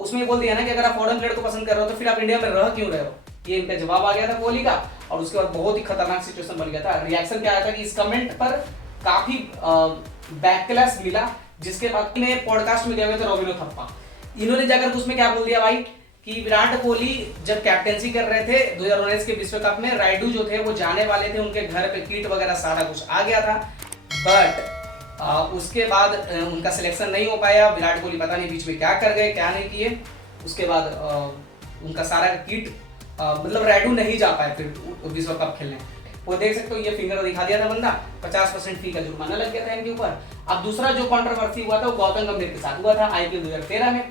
उसमें बोल दिया ना कि अगर आप फॉरेन प्लेयर को पसंद कर रहे हो तो फिर आप इंडिया में रह क्यों रहे हो, ये इनका जवाब आ गया था कोहली का। और उसके बाद बहुत ही खतरनाक सिचुएशन बन गया था। रिएक्शन क्या आया था कि इस कमेंट पर काफी बैकलैश मिला, जिसके बाद में पॉडकास्ट में गए हुए थे रोबिनो थप्पा, इन्होंने जाकर उसमें क्या बोल दिया भाई कि विराट कोहली जब कैप्टेंसी कर रहे थे 2019 के विश्व कप में, राइडू जो थे वो जाने वाले थे, उनके घर पे किट वगैरह सारा कुछ आ गया था, बट उसके बाद उनका सिलेक्शन नहीं हो पाया। विराट कोहली पता नहीं बीच में क्या कर गए क्या नहीं किए, उसके बाद उनका सारा किट मतलब राइडू नहीं जा पाए फिर विश्व कप खेलने। वो देख सकते हो ये फिंगर दिखा दिया था बंदा, 50% फी का जुर्माना लग गया था इनके ऊपर। अब दूसरा जो कंट्रोवर्सी हुआ था वो गौतम गंभीर के साथ हुआ था आईपीएल 2013 में।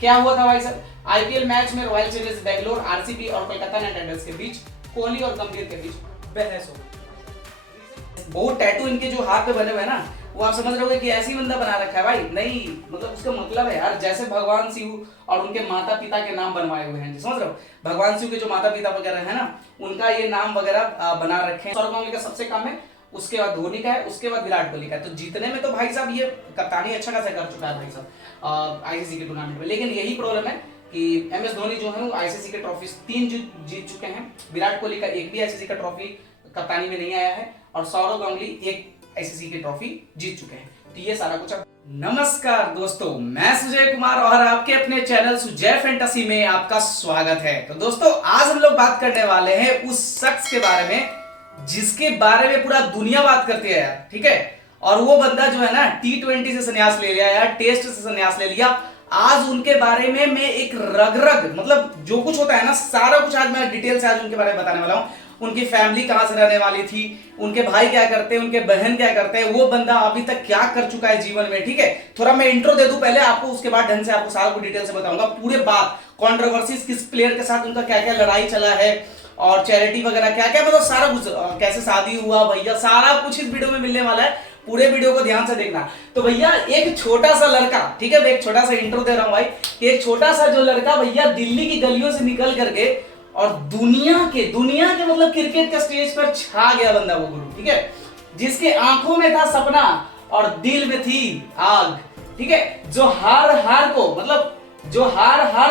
क्या हुआ था भाई साहब, आईपीएल मैच में रॉयल चैलेंजर्स बैंगलोर आरसीबी और कोलकाता नाइट राइडर्स के बीच कोहली और गंभीर के बीच बहस हो गई। बहुत टैटू इनके जो हाथ पे बने हुए हैं ना, वो आप समझ रहे हो कि ऐसी बंदा बना रखा है भाई, नहीं मतलब उसका मतलब है यार जैसे भगवान शिव और उनके माता पिता के नाम बनवाए हुए हैं, समझ रहे हो, भगवान शिव के जो माता पिता वगैरह है ना उनका ये नाम वगैरह बना रखे हैं। सौरव गांगुली का सबसे कम है, उसके बाद धोनी का है, उसके बाद विराट कोहली का है। तो जीतने में तो भाई साहब ये कप्तानी अच्छा खासा कर चुका है भाई साहब आईसीसी के टूर्नामेंट में, लेकिन यही प्रॉब्लम है कि एमएस धोनी जो है वो आईसीसी के ट्रॉफी 3 जीत चुके हैं, विराट कोहली का एक भी आईसीसी का ट्रॉफी कप्तानी में नहीं आया है, और सौरव गांगुली एक आईसीसी की ट्रॉफी जीत चुके हैं। तो ये सारा कुछ। नमस्कार दोस्तों, मैं सुजय कुमार और आपके अपने चैनल सुजय फैंटेसी में आपका स्वागत है। तो दोस्तों आज हम लोग बात करने वाले हैं उस शख्स के बारे में जिसके बारे में पूरा दुनिया बात करती है यार, ठीक है। और वो बंदा जो है ना T20 से संन्यास ले लिया यार, टेस्ट से संन्यास ले लिया। आज उनके बारे में मैं एक रग मतलब जो कुछ होता है ना सारा कुछ आज मैं डिटेल से आज उनके बारे में बताने वाला हूँ। उनकी फैमिली कहां से रहने वाली थी, उनके भाई क्या करते हैं, उनके बहन क्या करते हैं, वो बंदा अभी तक क्या कर चुका है जीवन में, ठीक है। थोड़ा मैं इंट्रो दे दूं पहले आपको, उसके बाद ढंग से आपको सारा कुछ डिटेल से बताऊंगा पूरे बात, कंट्रोवर्सीज किस प्लेयर के साथ उनका क्या क्या लड़ाई चला है और चैरिटी वगैरह क्या क्या, मतलब सारा कुछ कैसे शादी हुआ भैया, सारा कुछ इस वीडियो में मिलने वाला है। पूरे वीडियो को ध्यान से देखना। तो भैया एक छोटा सा लड़का, ठीक है, एक छोटा सा इंट्रो दे रहा हूं भाई, एक छोटा सा जो लड़का भैया दिल्ली की गलियों से निकल करके और दुनिया के मतलब क्रिकेट के स्टेज पर छा गया बंदा वो गुरु, ठीक है, जिसके आंखों में था सपना और दिल में थी आग, ठीक है, जो हार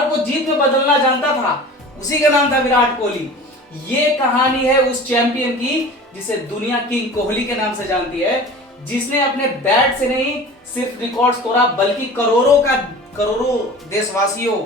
को जीत में बदलना जानता था, उसी का नाम था विराट कोहली। ये कहानी है उस चैंपियन की जिसे दुनिया किंग कोहली के नाम से जानती है, जिसने अपने बैट से नहीं सिर्फ रिकॉर्ड्स तोड़ा बल्कि करोड़ों देशवासियों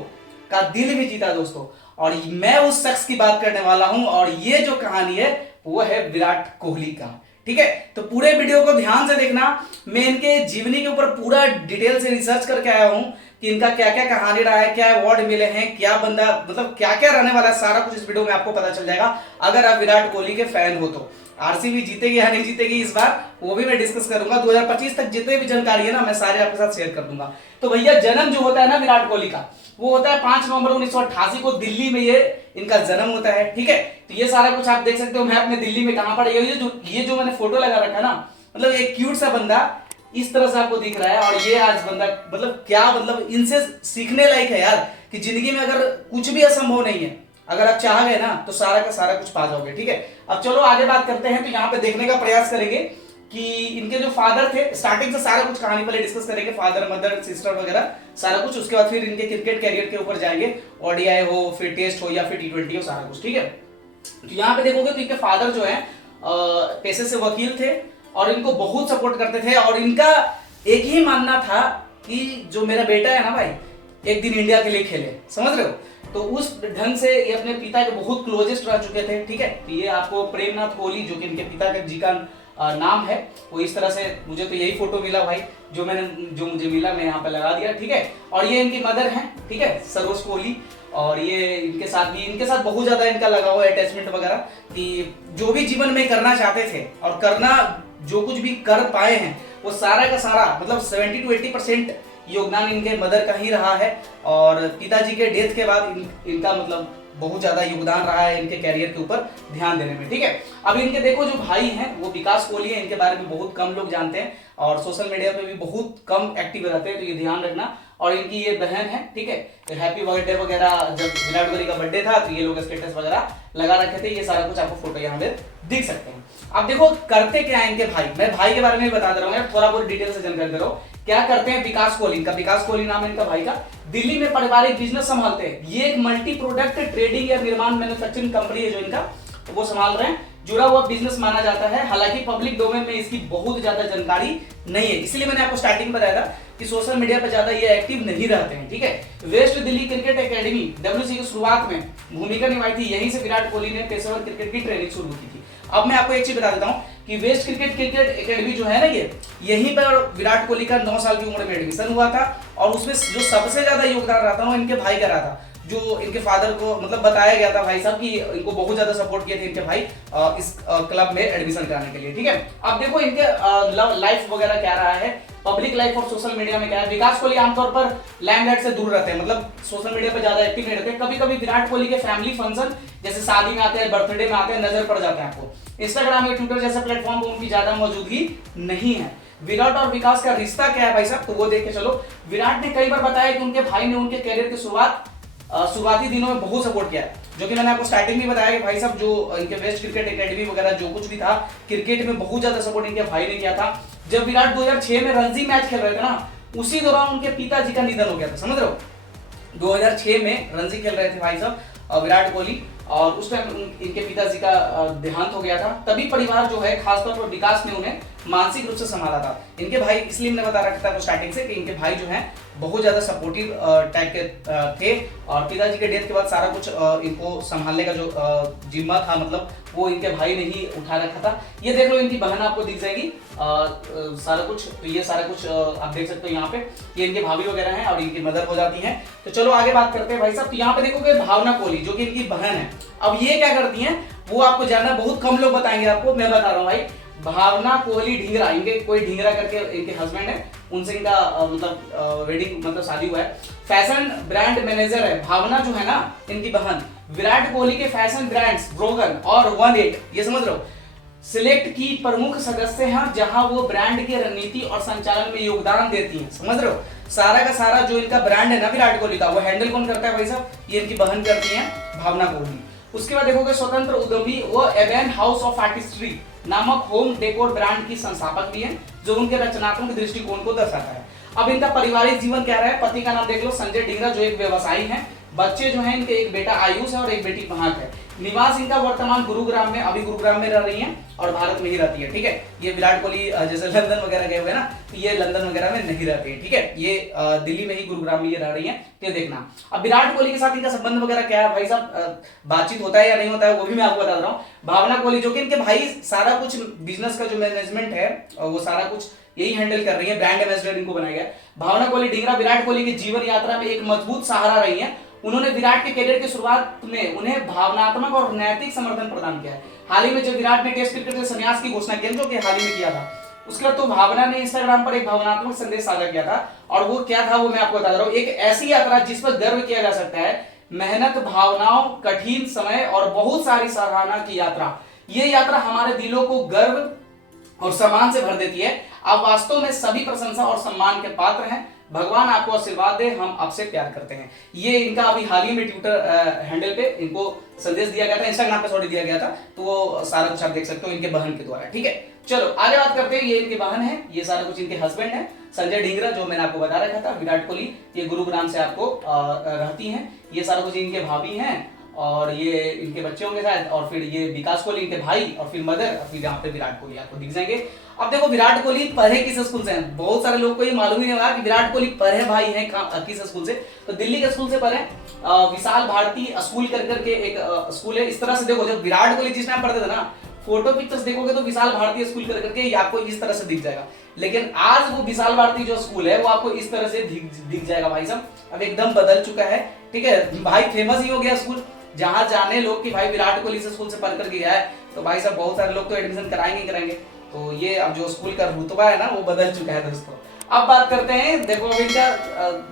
का दिल भी जीता दोस्तों। और मैं उस शख्स की बात करने वाला हूं और ये जो कहानी है वो है विराट कोहली का, ठीक है। तो पूरे वीडियो को ध्यान से देखना। मैं इनके जीवनी के ऊपर पूरा डिटेल से रिसर्च करके आया हूं कि इनका क्या क्या कहानी रहा है, क्या अवार्ड मिले हैं, क्या बंदा मतलब क्या क्या रहने वाला है, सारा कुछ इस वीडियो में आपको पता चल जाएगा अगर आप विराट कोहली के फैन हो तो। आरसीबी जीतेगी या नहीं जीतेगी इस बार वो भी मैं डिस्कस करूंगा। 2025 तक जितने भी जानकारी है ना मैं सारे आपके साथ शेयर कर दूंगा। तो भैया जन्म जो होता है ना विराट कोहली का वो होता है 5 नवंबर 1988 को दिल्ली में ये इनका जन्म होता है, ठीक है। तो ये सारा कुछ आप देख सकते हो। मैं अपने दिल्ली में कहां पर ये जो मैंने फोटो लगा रखा है ना, मतलब एक क्यूट सा बंदा इस तरह से आपको दिख रहा है। और ये आज बंदा मतलब क्या मतलब इनसे सीखने लायक है यार कि जिंदगी में अगर कुछ भी असंभव नहीं है, अगर आप चाह गए ना तो सारा का सारा कुछ पा जाओगे, ठीक है। अब चलो आगे बात करते हैं। तो यहाँ पे देखने का प्रयास करेंगे कि इनके जो फादर थे, स्टार्टिंग से सारा कुछ कहानी पहले डिस्कस करेंगे, फादर मदर सिस्टर वगैरह सारा कुछ। उसके बाद फिर इनके क्रिकेट कैरियर के ऊपर जाएंगे, ओडीआई हो फिर टेस्ट हो या फिर T20 हो, सारा कुछ, ठीक है। तो यहाँ पे देखोगे तो इनके फादर जो है पेशे से वकील थे और इनको बहुत सपोर्ट करते थे। और इनका एक ही मानना था कि जो मेरा बेटा है ना भाई एक दिन इंडिया के लिए खेले, समझ रहे हो। तो उस ढंग से ये अपने पिता के बहुत क्लोजेस्ट रह चुके थे, ठीक है। तो ये आपको प्रेमनाथ कोहली जो कि इनके पिता के जी का नाम है, वो इस तरह से मुझे तो यही फोटो मिला भाई जो मुझे मिला मैं यहाँ पे लगा दिया, ठीक है। और ये इनकी मदर हैं, ठीक है, सरोज कोहली। और ये इनके साथ बहुत ज्यादा इनका लगा हुआ अटैचमेंट वगैरह कि जो भी जीवन में करना चाहते थे और करना जो कुछ भी कर पाए हैं वो सारा का सारा मतलब 70 to 80% योगदान इनके मदर का ही रहा है। और पिताजी के डेथ के बाद इनका मतलब बहुत ज्यादा योगदान रहा है इनके कैरियर के ऊपर ध्यान देने में, ठीक है। अब इनके देखो जो भाई हैं वो विकास कोहली है, इनके बारे में बहुत कम लोग जानते हैं और सोशल मीडिया पे भी बहुत कम एक्टिव रहते हैं, तो ये ध्यान रखना। और इनकी ये बहन है, ठीक है। तो हैप्पी बर्थडे वगैरह जब विराट कोहली का बर्थडे था तो ये लोग स्टेटस वगैरह लगा रखे थे। ये सारा कुछ आपको फोटो यहाँ पे दिख सकते हैं। अब देखो करते क्या है इनके भाई, मैं भाई के बारे में भी बता दे रहा हूँ, थोड़ा बहुत डिटेल से जानकारी दे रहा हूँ क्या करते हैं विकास कोहली, इनका विकास कोहली नाम है इनका भाई का, दिल्ली में पारिवारिक बिजनेस संभालते हैं। ये एक मल्टी प्रोडक्ट ट्रेडिंग या निर्माण मैन्युफैक्चरिंग कंपनी है जो इनका, वो संभाल रहे हैं, जुड़ा हुआ बिजनेस माना जाता है। हालांकि पब्लिक डोमेन में इसकी बहुत ज्यादा जानकारी नहीं है, इसलिए मैंने आपको स्टार्टिंग में बताया था कि सोशल मीडिया पर ज्यादा ये एक्टिव नहीं रहते हैं, ठीक है। West Delhi cricket academy WC की शुरुआत में भूमिका निभाई थी, यहीं से विराट कोहली ने पेशेवर क्रिकेट की ट्रेनिंग शुरू की थी। अब मैं आपको एक चीज बता देता हूं कि वेस्ट क्रिकेट एकेडमी जो है ना, ये यहीं पर विराट कोहली का 9 साल की उम्र में एडमिशन हुआ था, और उसमें जो सबसे ज्यादा योगदान रहा था वो इनके भाई का रहा था, जो इनके फादर को मतलब बताया गया था भाई साहब कि इनको बहुत ज्यादा सपोर्ट किए थे इनके भाई इस क्लब में एडमिशन कराने के लिए, ठीक है। अब देखो इनके लाइफ वगैरह क्या रहा है, पब्लिक लाइफ और सोशल मीडिया में क्या है। विकास कोहली आमतौर पर लाइमलाइट से दूर रहते हैं, मतलब सोशल मीडिया पर ज्यादा एक्टिव नहीं रहते। कभी कभी विराट कोहली के फैमिली फंक्शन जैसे शादी में आते हैं, बर्थडे में आते हैं, नजर पड़ जाते हैं आपको। इंस्टाग्राम या ट्विटर जैसे प्लेटफॉर्म पर उनकी ज्यादा मौजूदगी नहीं है। विराट और विकास का रिश्ता क्या है भाई साहब, तो वो देख के चलो। विराट ने कई बार बताया कि उनके भाई ने उनके करियर की शुरुआती दिनों में बहुत सपोर्ट किया है, जो कि मैंने आपको स्टार्टिंग में बताया कि भाई साहब जो इनके वेस्ट क्रिकेट एकेडमी वगैरह जो कुछ भी था क्रिकेट में बहुत ज्यादा सपोर्ट इनके भाई ने किया था। जब विराट 2006 में रणजी मैच खेल रहे थे ना, उसी दौरान उनके पिताजी का निधन हो गया था, समझ रहे हो। 2006 में रणजी खेल रहे थे भाई साहब विराट कोहली, और उस टाइम इनके पिताजी का देहांत हो गया था। तभी परिवार जो है खासतौर पर विकास ने उन्हें मानसिक रूप से संभाला था। इनके भाई, इसलिए मैंने बता रखा था स्टार्टिंग से कि इनके भाई जो हैं बहुत ज्यादा सपोर्टिव टाइप के थे, और पिताजी के डेथ के बाद सारा कुछ इनको संभालने का जो जिम्मा था, मतलब वो इनके भाई ने ही उठा रखा था। ये देख लो, इनकी बहन आपको दिख जाएगी सारा कुछ, तो ये सारा कुछ आप देख सकते हो यहाँ पे, ये इनके भाभी वगैरह हैं और इनकी मदर हो जाती हैं। तो चलो आगे बात करते हैं भाई साहब। तो यहाँ पे देखोगे भावना कोहली जो कि इनकी बहन है। अब ये क्या करती हैं वो आपको जानना, बहुत कम लोग बताएंगे आपको, मैं बता रहा हूँ भाई। भावना कोहली ढींगरा, इनके कोई ढींगरा करके इनके हस्बैंड है, उनसे इनका मतलब वेडिंग मतलब शादी हुआ है। फैशन ब्रांड मैनेजर है भावना जो है ना इनकी बहन, विराट कोहली के फैशन ब्रांड्स ब्रोगन और 18, ये समझ लो, सिलेक्ट की प्रमुख सदस्य हैं, जहां वो ब्रांड की रणनीति और संचालन में योगदान देती हैं, समझ रहे हो। सारा का सारा जो इनका ब्रांड है ना विराट कोहली का, वो हैंडल कौन करता है भाई साहब, ये इनकी बहन करती है भावना कोहली। उसके बाद देखोगे स्वतंत्र उद्यमी, वो एवेन हाउस ऑफ आर्टिस्ट्री नामक होम डेकोर ब्रांड की संस्थापक भी हैं, जो उनके रचनात्मक दृष्टिकोण को दर्शाता है। अब इनका पारिवारिक जीवन क्या रहा है, पति का नाम देख लो संजय ढींगरा, जो एक व्यवसायी हैं। बच्चे जो हैं इनके, एक बेटा आयुष है और एक बेटी महक है। निवास इनका वर्तमान गुरुग्राम में, अभी गुरुग्राम में रह रही हैं और भारत में ही रहती है, ठीक है। ये विराट कोहली जैसे लंदन वगैरह गए हुए ना, तो ये लंदन वगैरह में नहीं रहती है, ठीक है। ये दिल्ली में ही, गुरुग्राम में ये रह रही है, तो देखना। अब विराट कोहली के साथ इनका संबंध वगैरह क्या है भाई साहब, बातचीत होता है या नहीं होता है वो भी मैं आपको बता रहा हूँ। भावना कोहली जो कि इनके भाई सारा कुछ बिजनेस का जो मैनेजमेंट है वो सारा कुछ यही हैंडल कर रही है, ब्रांड एम्बेसडर इनको बनाया गया। भावना कोहली ढींगरा विराट कोहली की जीवन यात्रा में एक मजबूत सहारा रही है। उन्होंने विराट के करियर की शुरुआत में उन्हें भावनात्मक और नैतिक समर्थन प्रदान किया है। हाल ही में जब विराट ने टेस्ट क्रिकेट से संन्यास की घोषणा की, जो कि हाल ही में किया था, उसके बाद तो भावना ने इंस्टाग्राम पर एक भावनात्मक संदेश साझा किया था, और वो क्या था वो मैं आपको बता रहा हूँ। एक ऐसी यात्रा जिस पर गर्व किया जा सकता है, मेहनत, भावनाओं, कठिन समय और बहुत सारी सराहना की यात्रा। ये यात्रा हमारे दिलों को गर्व और सम्मान से भर देती है। आप वास्तव में सभी प्रशंसा और सम्मान के पात्र हैं। भगवान आपको आशीर्वाद दे, हम आपसे प्यार करते हैं। ये इनका अभी हाल ही में ट्विटर हैंडल पे इनको संदेश दिया गया था, इंस्टाग्राम पे सॉरी दिया गया था, तो वो सारा कुछ आप देख सकते हो इनके बहन के द्वारा, ठीक है। चलो आगे बात करते हैं। ये इनके बहन है, ये सारा कुछ इनके हस्बैंड है संजय ढींगरा, जो मैंने आपको बता रखा था। विराट कोहली ये गुरुग्राम से आपको रहती हैं। ये सारा कुछ इनके भाभी हैं, और ये इनके बच्चे होंगे शायद, और फिर ये विकास कोहली इनके भाई, और फिर मदर, और फिर यहाँ पे विराट कोहली आपको दिख जाएंगे। अब देखो विराट कोहली पढ़े किस स्कूल से हैं, बहुत सारे लोग को ये मालूम ही नहीं होगा कि विराट कोहली पढ़े भाई हैं किस स्कूल से। तो दिल्ली के स्कूल से पढ़े, विशाल भारती स्कूल करके एक स्कूल है। इस तरह से देखो, जब विराट कोहली जिस टाइम पढ़ते थे ना, फोटो पिक्चर्स देखोगे तो विशाल भारती स्कूल करके आपको इस तरह से दिख जाएगा। लेकिन आज वो विशाल भारती जो स्कूल है वो आपको इस तरह से दिख जाएगा भाई साहब, अब एकदम बदल चुका है, ठीक है भाई। फेमस ही हो गया स्कूल, जहां जाने लोग कि भाई विराट कोहली से स्कूल से पढ़ कर गया है, तो भाई साहब बहुत सारे लोग तो एडमिशन कराएंगे। तो ये अब जो स्कूल का रुतबा है ना वो बदल चुका है दोस्तों। अब बात करते हैं, देखो अब इनका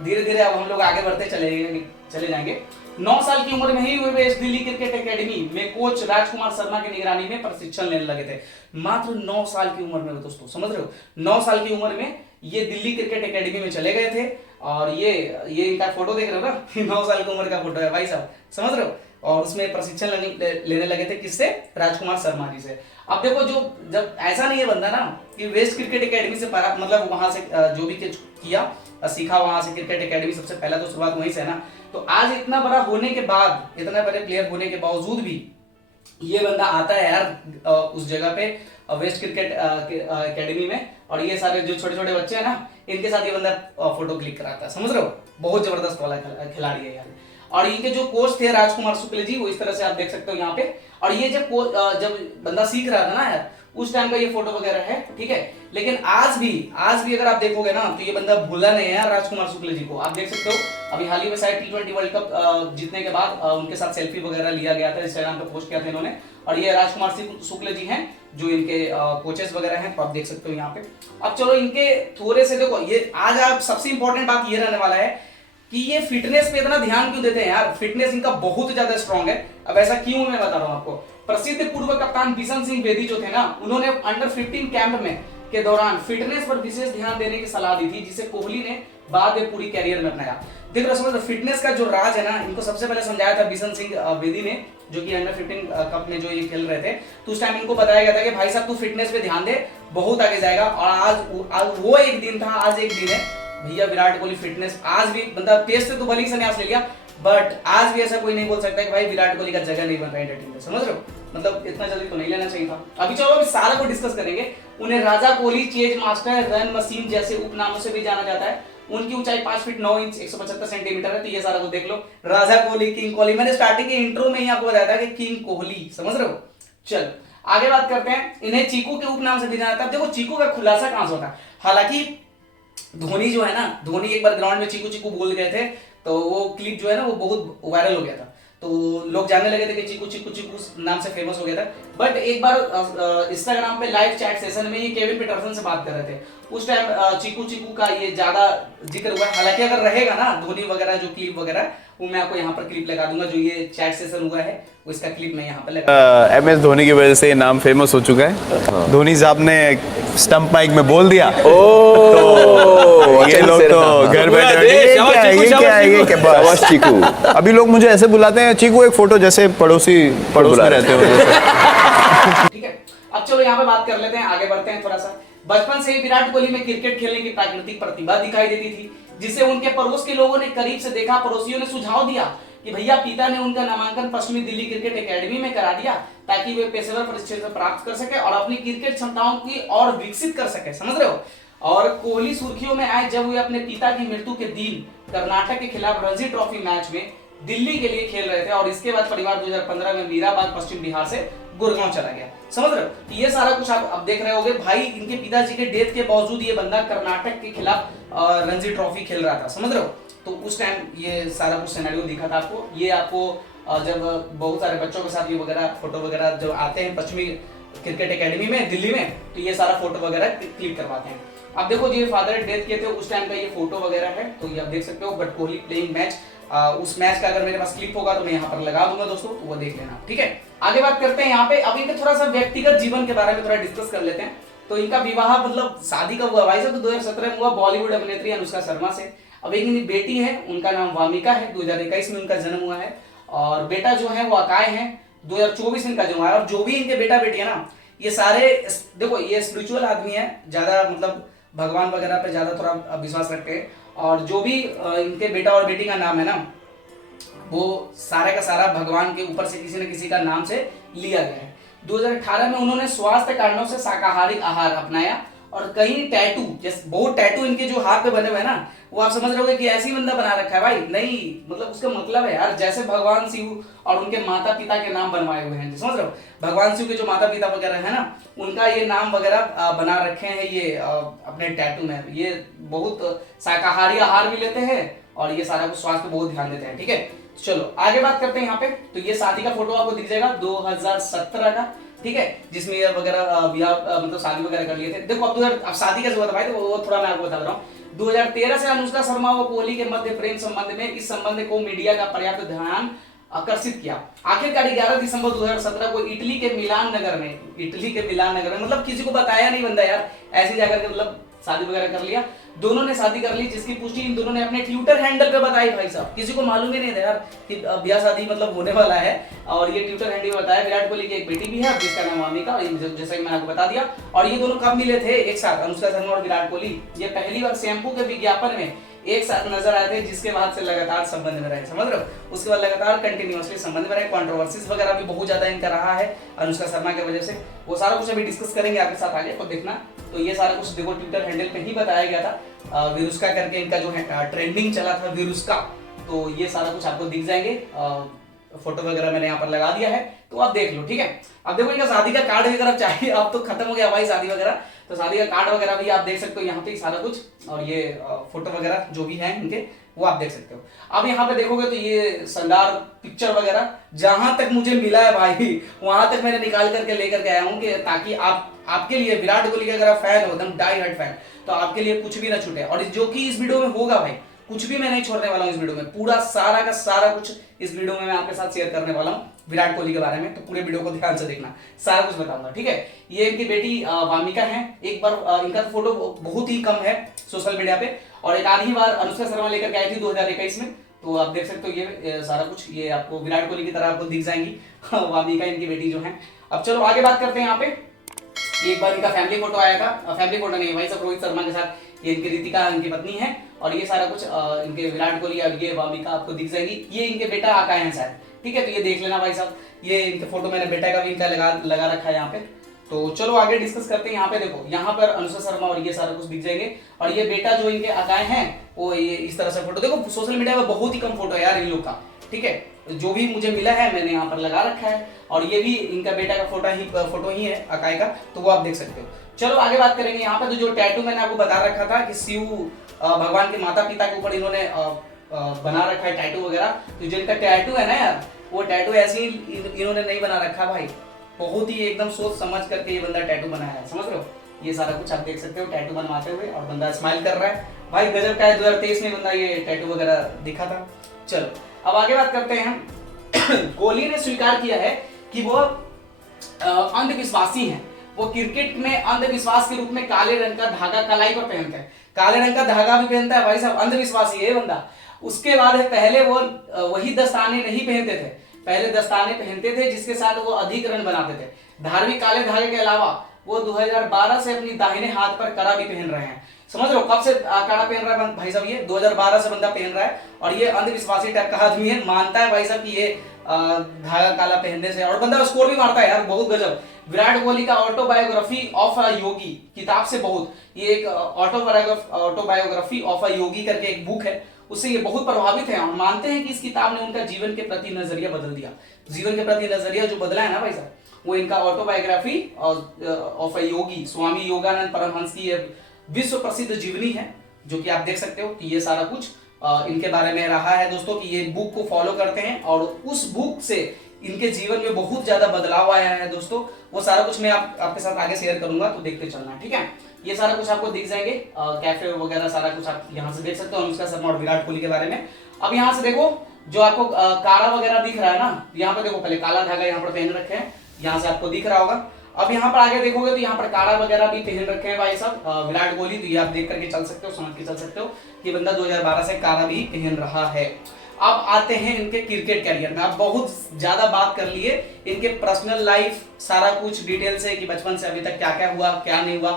धीरे धीरे अब हम लोग आगे बढ़ते चले जाएंगे। 9 साल की उम्र में ही वे वेस्ट दिल्ली क्रिकेट एकेडमी में कोच राजकुमार शर्मा की निगरानी में प्रशिक्षण लेने लगे थे। मात्र 9 साल की उम्र में दोस्तों, समझ रहे हो, 9 साल की उम्र में ये दिल्ली क्रिकेट एकेडमी में चले गए थे। और ये इनका फोटो देख रहे हो ना, 9 साल की उम्र का फोटो है भाई साहब, समझ रहे हो। और उसमें प्रशिक्षण लेने लगे थे किससे, राजकुमार शर्मा जी से। अब देखो जो जब ऐसा नहीं है बंदा ना कि वेस्ट क्रिकेट एकेडमी से मतलब वहां से जो भी किया सीखा वहां से, क्रिकेट एकेडमी सबसे पहला तो शुरुआत वहीं से है ना। तो आज इतना बड़ा होने के बाद, इतना बड़े प्लेयर होने के बावजूद भी ये बंदा आता है यार उस जगह पे वेस्ट क्रिकेट एकेडमी में, और ये सारे जो छोटे छोटे बच्चे हैं ना इनके साथ ये बंदा फोटो क्लिक कराता है, समझ रहे हो। बहुत जबरदस्त वाला खिलाड़ी है यार। और इनके जो कोच थे राजकुमार शुक्ल जी, वो इस तरह से आप देख सकते हो यहाँ पे। और ये जब बंदा सीख रहा था ना यार उस टाइम का ये फोटो वगैरह है, ठीक है। लेकिन आज भी अगर आप देखोगे ना तो ये बंदा भूला नहीं है यार राजकुमार शुक्ल जी को। आप देख सकते हो अभी हाल ही में शायद T20 वर्ल्ड कप जीतने के बाद उनके साथ सेल्फी वगैरह लिया गया था, इंस्टाग्राम पे पोस्ट किया था इन्होंने। और ये राजकुमार शुक्ल जी हैं जो इनके कोचेस वगैरह हैं, तो आप देख सकते हो यहाँ पे। अब चलो इनके थोड़े से देखो, ये आज आप सबसे इंपॉर्टेंट बात ये रहने वाला है कि ये फिटनेस पे इतना ध्यान क्यों देते हैं यार। फिटनेस इनका बहुत ज्यादा स्ट्रांग है। अब ऐसा क्यों मैं बता रहा हूं आपको। प्रसिद्ध पूर्व कप्तान बिशन सिंह बेदी जो थे ना, उन्होंने अंडर 15 कैंप में के दौरान फिटनेस पर विशेष ध्यान देने की सलाह दी थी, जिसे कोहली ने बाद में पूरी कैरियर में अपनाया। देखो समझ, फिटनेस का जो राज है ना इनको सबसे पहले समझाया था बिशन सिंह बेदी ने, जो कि अंडर 15 कप में जो ये खेल रहे थे। तो उस टाइम इनको बताया गया था कि भाई साहब तू फिटनेस पे ध्यान दे, बहुत आगे जाएगा। और आज वो एक दिन था, आज एक दिन है भैया। विराट कोहली फिटनेस आज भी, मतलब टेस्ट से तो भले ही संन्यास ले लिया, बट आज भी ऐसा कोई नहीं बोल सकता कि भाई विराट कोहली का जगह नहीं बन रहा है इंडिया टीम में, समझ रहे हो। मतलब इतना जल्दी तो नहीं लेना चाहिए था। अभी चलो अभी सारा को डिस्कस करेंगे। उन्हें Raja Kohli, chase master, run machine जैसे उपनामों से भी जाना जाता है। उनकी ऊंचाई 5 फीट 9 इंच 175 सेंटीमीटर है। तो ये सारा को देख लो, राजा कोहली, किंग कोहली। मैंने स्टार्टिंग के इंट्रो में ही आपको बताया था कि किंग कोहली, समझ रहे हो। चल आगे बात करते हैं। इन्हें चीकू के उपनाम से भी जाना जाता है। देखो चीकू का खुलासा कहां से होता है, हालांकि धोनी जो है ना, धोनी एक बार ग्राउंड में चीकू चीकू बोल गए थे, तो वो क्लिप जो है ना वो बहुत वायरल हो गया था। तो लोग जानने लगे थे कि चीकू चीकू चीकू नाम से फेमस हो गया था। बट एक बार इंस्टाग्राम पे लाइव चैट सेशन में ये केविन पीटरसन से बात कर रहे थे, उस टाइम चीकू चीकू का ये ज्यादा जिक्र हुआ है। हालांकि अगर रहेगा ना धोनी वगैरह जो क्लिप वगैरह, वो मैं आपको यहाँ पर क्लिप लगा दूंगा। जो ये चैट सेशन हुआ है उसका क्लिप मैं यहाँ पर लगा। MS धोनी की वजह से ये नाम फेमस हो चुका है। धोनी साहब ने स्टंप माइक में बोल दिया, तो ये लोग तो घर बैठे चीकू। अभी लोग मुझे ऐसे बुलाते हैं चीकू, एक फोटो, जैसे पड़ोस में रहते हो। ठीक है, अब चलो यहाँ पे बात कर लेते हैं, आगे बढ़ते हैं थोड़ा सा। बचपन से ही विराट कोहली में क्रिकेट खेलने की प्राकृतिक प्रतिभा दिखाई देती थी, जिसे उनके पड़ोस के लोगों ने करीब से देखा। पड़ोसियों ने सुझाव दिया कि भैया पिता ने उनका नामांकन पश्चिमी दिल्ली क्रिकेट एकेडमी में करा दिया, ताकि वे पेशेवर प्रशिक्षण प्राप्त कर सके और अपनी क्रिकेट क्षमताओं की और विकसित कर सके, समझ रहे हो। और कोहली सुर्खियों में आए जब वे अपने पिता की मृत्यु के दिन कर्नाटक के खिलाफ रणजी ट्रॉफी मैच में दिल्ली के लिए खेल रहे थे। और इसके बाद परिवार 2015 में मीराबाद पश्चिम बिहार से गुड़गांव चला गया, समझ रहे हो। ये सारा कुछ आप अब देख रहे होगे। भाई इनके पिताजी के डेथ के बावजूद ये बंदा कर्नाटक के खिलाफ रणजी ट्रॉफी खेल रहा था, समझ रहे हो। तो उस टाइम ये सारा कुछ सिनेरियो दिखा था आपको। ये आपको जब बहुत सारे बच्चों के साथ ये वगैरह फोटो वगैरह जब आते हैं पश्चिमी क्रिकेट एकेडमी में दिल्ली में, तो ये सारा फोटो वगैरह क्लिक करवाते हैं। अब देखो जी फादर डेथ किए थे उस टाइम का ये फोटो वगैरह है, तो ये आप देख सकते हो। बट कोहली प्लेइंग मैच, उस मैच का अगर मेरे पास क्लिप होगा तो मैं यहाँ पर लगा दूंगा दोस्तों, तो वो देख लेना, ठीक है। आगे बात करते हैं यहाँ पे। अब इनके थोड़ा सा व्यक्तिगत जीवन के बारे में थोड़ा डिस्कस कर लेते हैं। तो इनका विवाह मतलब शादी का हुआ भाई साहब तो 2017 में हुआ बॉलीवुड अभिनेत्री अनुष्का शर्मा से। अब एक इनकी बेटी है, उनका नाम वामिका है, 2021 में उनका जन्म हुआ है। और बेटा जो है वो अकाय है, 2024 में इनका जन्म हुआ है। और जो भी इनके बेटा बेटी है ना, ये सारे देखो ये स्पिरिचुअल आदमी है, ज्यादा मतलब भगवान वगैरह पे ज्यादा थोड़ा विश्वास रखते हैं। और जो भी इनके बेटा और बेटी का नाम है ना, वो सारे का सारा भगवान के ऊपर से किसी न किसी का नाम से लिया गया है। 2018 में उन्होंने स्वास्थ्य कारणों से शाकाहारी आहार अपनाया। और कई टैटू, जैसे बहुत टैटू इनके जो हाथ पे बने हुए हैं ना, वो आप समझ रहे होगे कि ऐसी बंदा बना रखा है भाई। नहीं, मतलब उसका मतलब है यार जैसे भगवान शिव और उनके माता पिता के नाम बनवाए हुए हैं, समझ रहे हो। भगवान शिव के जो माता पिता वगैरह है ना, उनका ये नाम वगैरह बना रखे हैं ये अपने टैटू में। ये बहुत शाकाहारी आहार भी लेते हैं और ये सारा कुछ स्वास्थ्य पे बहुत ध्यान देते हैं, ठीक है। चलो आगे बात करते हैं यहाँ पे। तो ये शादी का फोटो आपको दिख जाएगा 2017 का, ठीक है, जिसमें ये वगैरह मतलब शादी वगैरह कर लिए थे। देखो अब शादी कैसे हुआ था भाई, तो वो थोड़ा मैं आपको बता रहा हूँ। 2013 से अनुष्का शर्मा व कोहली के मध्य प्रेम संबंध में इस संबंध को मीडिया का पर्याप्त ध्यान आकर्षित किया। आखिरकार 11 दिसंबर 2017 को इटली के मिलान नगर में, मतलब किसी को बताया नहीं बंदा यार, ऐसे जाकर के मतलब शादी वगैरह कर लिया। दोनों ने शादी कर ली, जिसकी पुष्टि इन दोनों ने अपने ट्विटर हैंडल पे बताई। भाई साहब किसी को मालूम ही नहीं था यार कि ब्याह शादी मतलब होने वाला है, और ये ट्विटर हैंडल में बताया। विराट कोहली की एक बेटी भी है जिसका नाम वामिका, जैसा कि मैंने आपको बता दिया। और ये दोनों कब मिले थे एक साथ, अनुष्का शर्मा और विराट कोहली? ये पहली बार शैम्पू के विज्ञापन में एक साथ नजर आए थे, जिसके बाद से लगातार संबंध में रहे, समझ रहे हो? उसके बाद लगातार कंटिन्यूअसली संबंध में रहे। कंट्रोवर्सीज वगैरह भी बहुत ज्यादा इनका रहा है अनुष्का शर्मा की वजह से। वो सारा कुछ अभी डिस्कस करेंगे आपके साथ आगे, तो देखना। तो ये सारा कुछ देखो ट्विटर हैंडल पे ही बताया गया था। विरुस्का करके इनका जो है ट्रेंडिंग चला था, विरुस्का। तो ये सारा कुछ आपको दिख जाएंगे। फोटो वगैरह मैंने यहाँ पर लगा दिया है, तो आप देख लो, ठीक है। अब देखो इनका शादी का कार्ड वगैरह चाहिए, अब तो खत्म हो गया भाई शादी वगैरह, तो शादी का कार्ड वगैरह भी आप देख सकते हो यहाँ पे सारा कुछ। और ये फोटो वगैरह जो भी है इनके, वो आप देख सकते हो। अब यहाँ पे देखोगे तो ये शानदार पिक्चर वगैरह जहां तक मुझे मिला है भाई, वहां तक मैंने निकाल करके लेकर के आया हूँ कि ताकि आपके लिए विराट कोहली के अगर आप फैन हो, एकदम डाई हार्ड फैन, तो आपके लिए कुछ भी ना छूटे। और जो कि इस वीडियो में होगा भाई, कुछ भी मैं नहीं छोड़ने वाला हूँ इस वीडियो में, पूरा सारा का सारा कुछ इस वीडियो में मैं आपके साथ शेयर करने वाला हूँ विराट कोहली के बारे में। तो पूरे वीडियो को ध्यान से देखना, सारा कुछ बताऊंगा, ठीक है। ये इनकी बेटी वामिका है। एक बार इनका फोटो बहुत ही कम है सोशल मीडिया पे, और एक आधी बार अनुष्का शर्मा लेकर के आई थी 2021 में। तो आप देख सकते हो ये सारा कुछ, ये आपको विराट कोहली की तरह आपको दिख जाएंगी वामिका इनकी बेटी जो है। अब चलो आगे बात करते हैं। यहाँ पे एक बार इनका फैमिली फोटो आया था, फैमिली फोटो नहीं भाई सब, रोहित शर्मा के साथ। ये इनकी रितिका इनकी पत्नी है, और ये सारा कुछ इनके विराट कोहली और ये वामिका आपको दिख जाएगी। ये इनके बेटा आका है शायद, ठीक है। तो ये देख लेना भाई साहब, ये इनके फोटो मैंने बेटा का भी इनका लगा रखा है यहाँ पे। तो चलो आगे डिस्कस करते हैं। यहाँ पे देखो, यहाँ पर अनुष्का शर्मा और ये सारा कुछ दिख जाएंगे, और ये बेटा जो इनके अकाए हैं वो ये इस तरह से फोटो। देखो सोशल मीडिया में बहुत ही कम फोटो है यार इन लोग का, ठीक है। जो भी मुझे मिला है मैंने यहाँ पर लगा रखा है, और ये भी इनका बेटा का फोटो ही है अकाई का, तो वो आप देख सकते हो। चलो आगे बात करेंगे। यहाँ पे तो जो टैटू मैंने आपको बता रखा था कि शिव भगवान के माता पिता के ऊपर इन्होंने बना रखा है टैटू वगैरह। तो जो इनका टैटू है ना यार, वो टैटू ऐसे ही इन्होंने नहीं बना रखा भाई, बहुत ही एकदम सोच समझ करके ये बंदा टैटू बनाया है, समझ रहे हो? ये सारा कुछ आप देख सकते हो टैटू बनवाते हुए, और बंदा स्माइल कर रहा है भाई, गजब का है। 2023 में बंदा ये टैटू वगैरह दिखा था। चलो अब आगे बात करते हैं। कोहली ने स्वीकार किया है कि वो अंधविश्वासी हैं। वो क्रिकेट में अंधविश्वास के रूप में काले रंग का धागा कलाई पर पहनता है, काले रंग का धागा भी पहनता है भाई साहब, अंधविश्वासी है बंदा। उसके बाद पहले वो वही दस्ताने नहीं पहनते थे, पहले दस्ताने पहनते थे जिसके साथ वो अधिक रन बनाते थे। धार्मिक काले धागे के अलावा वो 2012 से अपनी दाहिने हाथ पर कड़ा भी पहन रहे हैं। समझ लो कब से कड़ा पहन रहा है भाई साहब, ये 2012 से बंदा पहन रहा है, और ये अंधविश्वासी टाइप का आदमी है, मानता है भाई साहब कि ये धागा काला पहनने से, और बंदा स्कोर भी मारता है यार, बहुत गजब। विराट कोहली का ऑटोबायोग्राफी ऑफ अ योगी किताब से बहुत, ये एक ऑटोबायोग्राफी ऑफ अ योगी करके एक बुक है, उससे ये बहुत प्रभावित है, और मानते हैं कि इस किताब ने उनका जीवन के प्रति नजरिया बदल दिया। जीवन के प्रति नजरिया जो बदला है ना भाई साहब, वो इनका ऑटोबायोग्राफी ऑफ अ योगी स्वामी योगानंद परमहंस की विश्व प्रसिद्ध जीवनी है, जो कि आप देख सकते हो कि ये सारा कुछ इनके बारे में रहा है दोस्तों, कि ये बुक को फॉलो करते हैं, और उस बुक से इनके जीवन में बहुत ज्यादा बदलाव आया है दोस्तों। वो सारा कुछ मैं आपके साथ आगे शेयर करूंगा, तो देखते चलना, ठीक है। ये सारा कुछ आपको दिख जाएंगे, कैफे वगैरह सारा कुछ आप यहाँ से देख सकते हो अनुष्का शर्मा और विराट कोहली के बारे में। अब यहाँ से देखो जो आपको काड़ा वगैरह दिख रहा है ना, यहाँ पे देखो पहले काला धागा यहाँ पर पहन रखे हैं, यहाँ से आपको दिख रहा होगा। अब यहाँ पर आगे देखोगे तो यहाँ पर काड़ा वगैरह भी पहन रखे हैं भाई साहब विराट कोहली, तो ये आप देख करके चल सकते हो, समझ के चल सकते हो कि बंदा 2012 से काड़ा भी पहन रहा है। अब आते हैं इनके क्रिकेट कैरियर में। अब बहुत ज्यादा बात कर लिए इनके पर्सनल लाइफ सारा कुछ डिटेल से, कि बचपन से अभी तक क्या क्या हुआ क्या नहीं हुआ।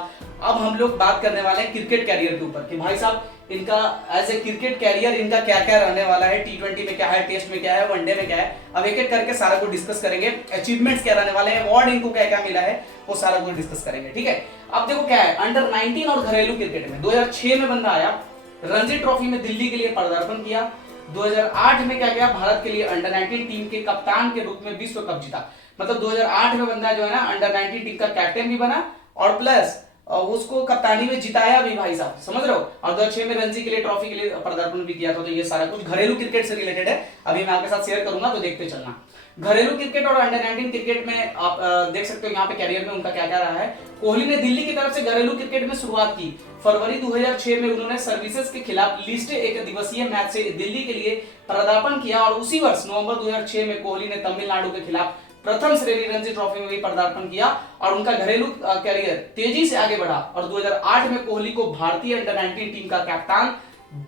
अब हम लोग बात करने वाले हैं क्रिकेट कैरियर के ऊपर, कि भाई साहब इनका एज ए क्रिकेट कैरियर इनका क्या क्या रहने वाला है, T20 में क्या है, टेस्ट में क्या है, वनडे में क्या है। अब एक एक करके सारा कुछ डिस्कस करेंगे, अचीवमेंट्स क्या रहने वाले हैं, अवार्ड इनको क्या क्या मिला है, वो सारा कुछ डिस्कस करेंगे, ठीक है। अब देखो क्या है, अंडर 19 और घरेलू क्रिकेट में 2006 में बंदा आया, रणजी ट्रॉफी में दिल्ली के लिए पदार्पण किया। 2008 में क्या किया, भारत के लिए अंडर 19 टीम के कप्तान के रूप में विश्व कप जीता। मतलब 2008 में बंदा जो है ना अंडर 19 टीम का कैप्टन भी बना, और प्लस उसको कप्तानी में जिताया भी भाई साहब, समझ रहे हो। और 2006 में रणजी के लिए ट्रॉफी के लिए पदार्पण भी किया था। तो ये सारा कुछ घरेलू क्रिकेट से रिलेटेड है, अभी मैं आपके साथ शेयर करूंगा, तो देखते चलना। घरेलू क्रिकेट और अंडर 19 क्रिकेट में आप देख सकते हो यहाँ पे कैरियर में उनका क्या क्या रहा है। कोहली ने दिल्ली की तरफ से घरेलू क्रिकेट में शुरुआत की। फरवरी 2006 में उन्होंने सर्विसेज के खिलाफ लिस्ट एक दिवसीय मैच से दिल्ली के लिए पदार्पण किया, और उसी वर्ष नवंबर 2006 में कोहली ने तमिलनाडु के खिलाफ प्रथम श्रेणी रणजी ट्रॉफी में भी पदार्पण किया और उनका घरेलू करियर तेजी से आगे बढ़ा और 2008 में कोहली को भारतीय अंडर 19 टीम का कप्तान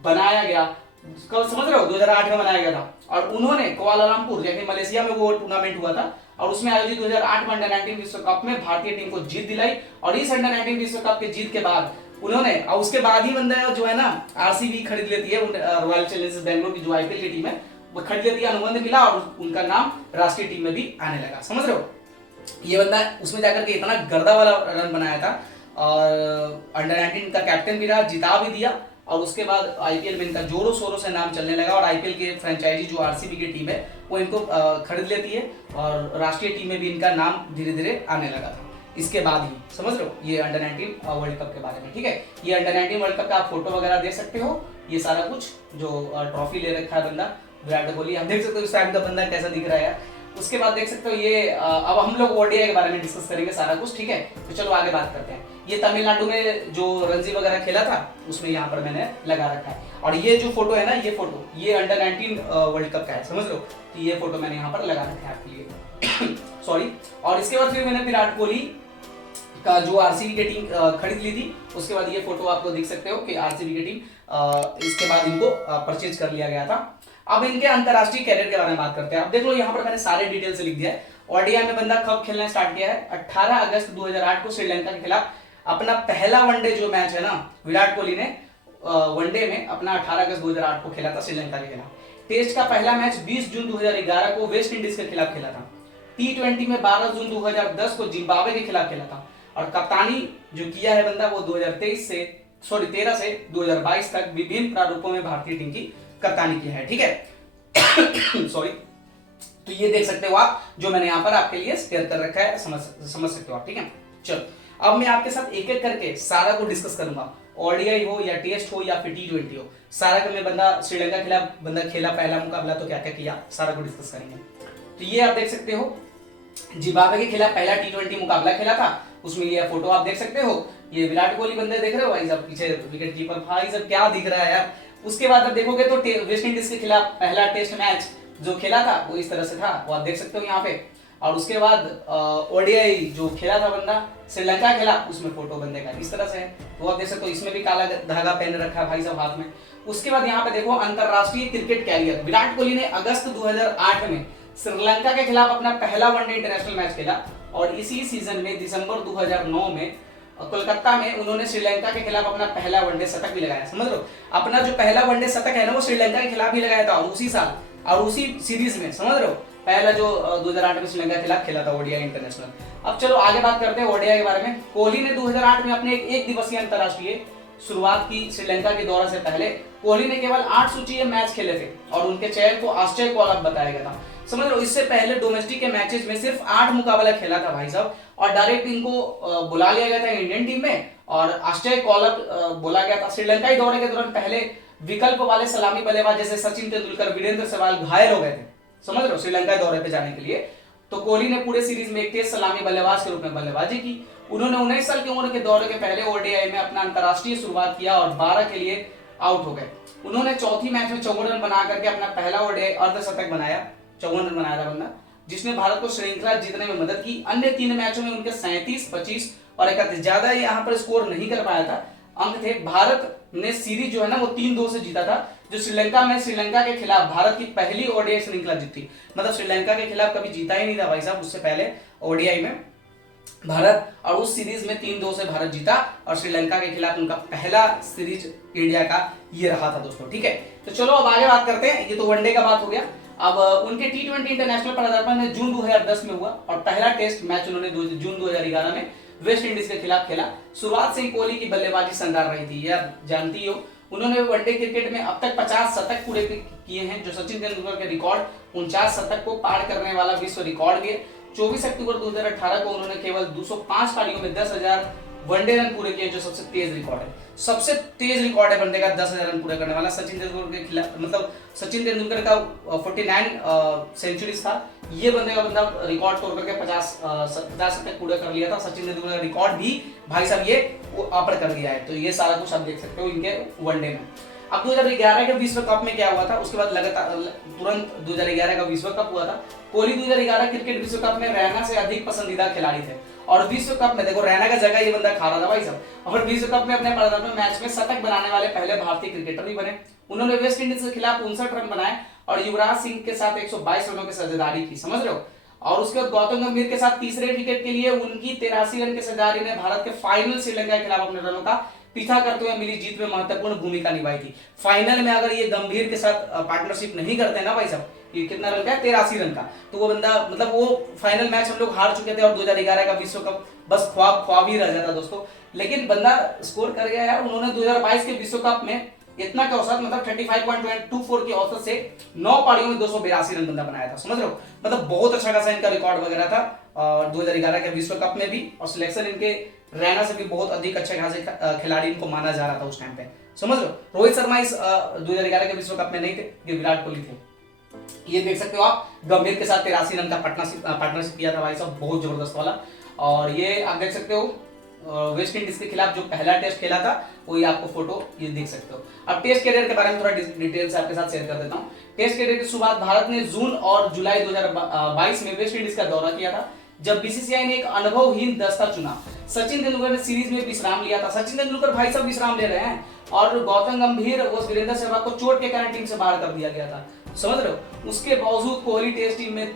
बनाया गया। समझ रहे हो, 2008 में बनाया गया था और उन्होंने कुआलालंपुर यानी मलेशिया में वो टूर्नामेंट हुआ था और उसमें आयोजित 2008 में अंडर 19 विश्व कप में भारतीय टीम को जीत दिलाई और इस अंडर 19 विश्व कप के जीत के बाद उन्होंने, और उसके बाद ही बंदा जो है ना आरसीबी खरीद लेती है, रॉयल चैलेंजर्स बैंगलोर की जो आईपीएल की टीम है वो खरीद लेती है, अनुबंध मिला और उनका नाम राष्ट्रीय टीम में भी आने लगा। समझ रहे हो, ये बंदा उसमें जाकर के इतना गर्दा वाला रन बनाया था और अंडर 19 का कैप्टन भी रहा, जिता भी दिया और उसके बाद आईपीएल में इनका जोरों शोरों से नाम चलने लगा और आईपीएल के फ्रेंचाइजी जो आरसीबी की टीम है वो इनको खरीद लेती है और राष्ट्रीय टीम में भी इनका नाम धीरे धीरे आने लगा था इसके बाद ही। समझ रहे हो, ये अंडर 19 वर्ल्ड कप के बारे में। ठीक है, ये अंडर 19 वर्ल्ड कप का आप फोटो वगैरह देख सकते हो, ये सारा कुछ जो ट्रॉफी ले रखा है बंदा विराट कोहली, आप देख सकते हो इस टाइम का बंदा कैसा दिख रहा है। उसके बाद देख सकते हो ये अब हम लोग ओडीआई के बारे में डिस्कस करेंगे सारा कुछ। ठीक है, तो चलो आगे बात करते हैं। ये तमिलनाडु में जो रणजी वगैरह खेला था उसमें यहाँ पर मैंने लगा रखा है और ये जो फोटो है ना, ये फोटो ये अंडर 19 वर्ल्ड कप का है। समझ लो, तो ये फोटो मैंने यहाँ पर लगा रखा है आपके लिए सॉरी। और इसके बाद फिर मैंने विराट कोहली का जो आरसीबी की टीम खरीद ली थी, उसके बाद ये फोटो आपको देख सकते हो कि आरसीबी की टीम इसके बाद इनको परचेज कर लिया गया था। अब इनके अंतरराष्ट्रीय कैरियर के बारे में बात करते हैं। अब देख लो यहाँ पर मैंने सारे डिटेल से लिख दिया है। ओडीआई में बंदा कब खेलना स्टार्ट किया है, 18 अगस्त 2008 को श्रीलंका के खिलाफ अपना पहला वनडे जो मैच है ना, विराट कोहली ने वनडे में अपना 18 अगस्त 2008 को खेला था श्रीलंका के खिलाफ। टेस्ट का पहला मैच 20 जून 2011 को वेस्ट इंडीज के खिलाफ खेला था। टी20 में 12 जून 2010 को जिम्बाब्वे के खिलाफ खेला था और कप्तानी जो किया है बंदा वो 13 से 2022 तक विभिन्न प्रारूपों में भारतीय टीम की कप्तानी किया है। ठीक है सॉरी, तो ये देख सकते हो आप, जो मैंने यहाँ पर आपके लिए शेयर कर रखा है, समझ सकते हो आप। ठीक है, चलो अब मैं आपके साथ एक एक करके सारा को डिस्कस करूंगा, ओडीआई हो या टेस्ट हो या फिर टी20 हो, सारा का मैं बंदा श्रीलंका के खिलाफ बंदा खेला पहला मुकाबला तो क्या क्या किया सारा को डिस्कस करेंगे। तो ये आप देख सकते हो जिम्बाब्वे के खिलाफ पहला टी20 मुकाबला खेला था, उसमें ये फोटो आप देख सकते हो। ये विराट कोहली बंदे देख रहे हो भाई साहब, पीछे विकेट कीपर भाई साहब क्या दिख रहा है यार। उसके बाद आप देखोगे तो वेस्ट इंडीज के खिलाफ पहला टेस्ट मैच जो खेला था वो इस तरह से था, वो आप देख सकते हो यहाँ पे। और उसके बाद ओडीआई जो खेला था बंदा श्रीलंका के खिलाफ, उसमें फोटो बंदे का इस तरह से है, वो आप देख सकते हो। इसमें भी काला धागा पहन रखा है भाई साहब हाथ में। उसके बाद यहाँ पे देखो अंतरराष्ट्रीय क्रिकेट कैरियर, विराट कोहली ने अगस्त 2008 में श्रीलंका के खिलाफ अपना पहला वनडे इंटरनेशनल मैच खेला और इसी सीजन में दिसंबर 2009 में कोलकाता में उन्होंने श्रीलंका के खिलाफ अपना पहला वनडे शतक भी लगाया। समझ लो, अपना जो पहला वनडे शतक है ना वो श्रीलंका के खिलाफ भी लगाया था और उसी साल और उसी सीरीज में, समझ रहे हो, पहला जो 2008 में श्रीलंका के खिलाफ खेला था ओडीआई इंटरनेशनल। अब चलो आगे बात करते हैं ओडीआई के बारे में। कोहली ने 2008 में अपने एक दिवसीय अंतरराष्ट्रीय शुरुआत की श्रीलंका के दौरे से पहले। कोहली ने केवल 8 सूचीय मैच खेले थे और उनके चयन को आश्चर्य कॉल बताया गया था। समझ लो, इससे पहले डोमेस्टिक के मैचेस में सिर्फ 8 मुकाबला खेला था भाई साहब और डायरेक्ट इनको बुला लिया गया था इंडियन टीम में और आश्चर्य कॉल बोला गया था। श्रीलंकाई दौरे के दौरान पहले विकल्प वाले सलामी बल्लेबाज जैसे सचिन तेंदुलकर, वीरेंद्र सहवाग घायल हो गए थे, समझ लो, श्रीलंका दौरे पे जाने के लिए। तो कोहली ने पूरे सीरीज में एक तेज सलामी बल्लेबाज के रूप में बल्लेबाजी की। उन्होंने 19 साल की उम्र के दौरे के पहले ओडीआई में अपना अंतरराष्ट्रीय शुरुआत किया और 12 के लिए आउट हो गए। उन्होंने चौथी मैच में 54 रन बना करके अपना पहला ओडीआई अर्धशतक बनाया, 54 रन बनाया था बंदा, जिसने भारत को श्रृंखला जीतने में मदद की। अन्य 3 मैचों में उनके 37, 25 और 31 ज्यादा यहाँ पर स्कोर नहीं कर पाया था अंक थे। भारत ने सीरीज जो है ना वो 3-2 से जीता था, जो श्रीलंका के खिलाफ भारत की पहली ओडीआई श्रृंखला जीती। मतलब श्रीलंका के खिलाफ कभी जीता ही नहीं था भाई साहब उससे पहले ओडीआई में भारत, और उस सीरीज में 3-2 से भारत जीता और श्रीलंका के खिलाफ उनका पहला सीरीज इंडिया का ये रहा था दोस्तों। ठीक है, तो चलो अब आगे बात करते हैं। ये तो वनडे का बात हो गया। अब उनके टी20 इंटरनेशनल पदार्पण में जून 2010 में हुआ और पहला टेस्ट मैच उन्होंने जून 2011 में वेस्ट इंडीज के खिलाफ खेला। शुरुआत से ही कोहली की बल्लेबाजी शानदार रही थी, यह जानती हो। उन्होंने वनडे क्रिकेट में अब तक 50 शतक पूरे किए हैं, जो सचिन तेंदुलकर के रिकॉर्ड 49 शतक को पार करने वाला विश्व रिकॉर्ड भी है। 24 अक्टूबर 2018 को उन्होंने केवल 205 पारियों में 10,000 वनडे रन पूरे किए, जो सबसे तेज रिकॉर्ड है। सबसे तेज रिकॉर्ड है बंदे का 10,000 रन पूरे करने वाला। सचिन तेंदुलकर के खिलाफ, मतलब सचिन तेंदुलकर का 49 सेंचुरीज था, ये बंदे का रिकॉर्ड तोड़ करके 50 तक पूरा कर लिया था। सचिन तेंदुलकर का रिकॉर्ड भी भाई साहब ये ऊपर कर दिया है। तो ये सारा कुछ आप देख सकते हो इनके वनडे में। अब 2011 के विश्व कप में क्या हुआ था, उसके बाद लगातार तुरंत 2011 का विश्व कप हुआ था। कोहली 2011 क्रिकेट विश्व कप में रैना से अधिक पसंदीदा खिलाड़ी थे, और विश्व कप में देखो रैना का जगह ये बंदा खा रहा था भाई साहब, और विश्व कप में अपने प्रथम मैच में शतक बनाने वाले पहले भारतीय क्रिकेटर भी बने। उन्होंने वेस्ट इंडीज के खिलाफ 59 रन बनाए और युवराज सिंह के साथ 122 रनों की साझेदारी की, समझ रहे हो। और उसके बाद गौतम गंभीर के साथ तीसरे विकेट के लिए उनकी 83 रन की साझेदारी ने भारत के फाइनल श्रीलंका के खिलाफ अपने रनों का पीछा करते हुए मिली जीत में महत्वपूर्ण भूमिका निभाई थी। फाइनल में अगर ये गंभीर के साथ पार्टनरशिप नहीं करते ना भाई साहब, ये कितना रन का है, 83 रन का, तो वो बंदा मतलब वो फाइनल मैच हम लोग हार चुके थे और 2011 का विश्व कप बस ख्वाब ही रह जाता दोस्तों। लेकिन बंदा स्कोर कर गया यार। उन्होंने 2022 के विश्व कप में इतना का औसत मतलब 35.24 की औसत से 9 पारियों में 282 रन बंदा बनाया था, समझ रहे हो। मतलब बहुत अच्छा खासा इनका रिकॉर्ड वगैरह था 2011 के विश्व कप में भी, और सिलेक्शन इनके रैना से भी बहुत अधिक अच्छे खासे खिलाड़ी इनको माना जा रहा था उस टाइम पे, समझ लो। रोहित शर्मा इस 2011 के विश्व कप में नहीं थे, ये विराट कोहली थे। ये देख सकते हो आप, गंभीर के साथ 83 रन का पार्टनरशिप किया था भाई साहब, बहुत जबरदस्त वाला। और ये आप देख सकते हो वेस्ट इंडीज के खिलाफ जो पहला टेस्ट खेला था, वो ये आपको फोटो ये देख सकते हो। अब टेस्ट कैरियर के बारे में थोड़ा डिटेल से आपके साथ शेयर कर देता हूँ। टेस्ट कैरियर की शुरुआत भारत ने जून और जुलाई 2022 में वेस्ट इंडीज का दौरा किया था, जब बीसीसीआई ने एक अनुभवहीन दस्ता चुना। सचिन तेंदुलकर ने सीरीज में विश्राम लिया था। सचिन तेंदुलकर भाई साहब विश्राम ले रहे हैं, और गौतम गंभीर और वीरेंद्र सहवाग को चोट के कारण टीम से बाहर कर दिया गया था, समझ रहे हो। उसके बावजूद कोहली टेस्ट टीम में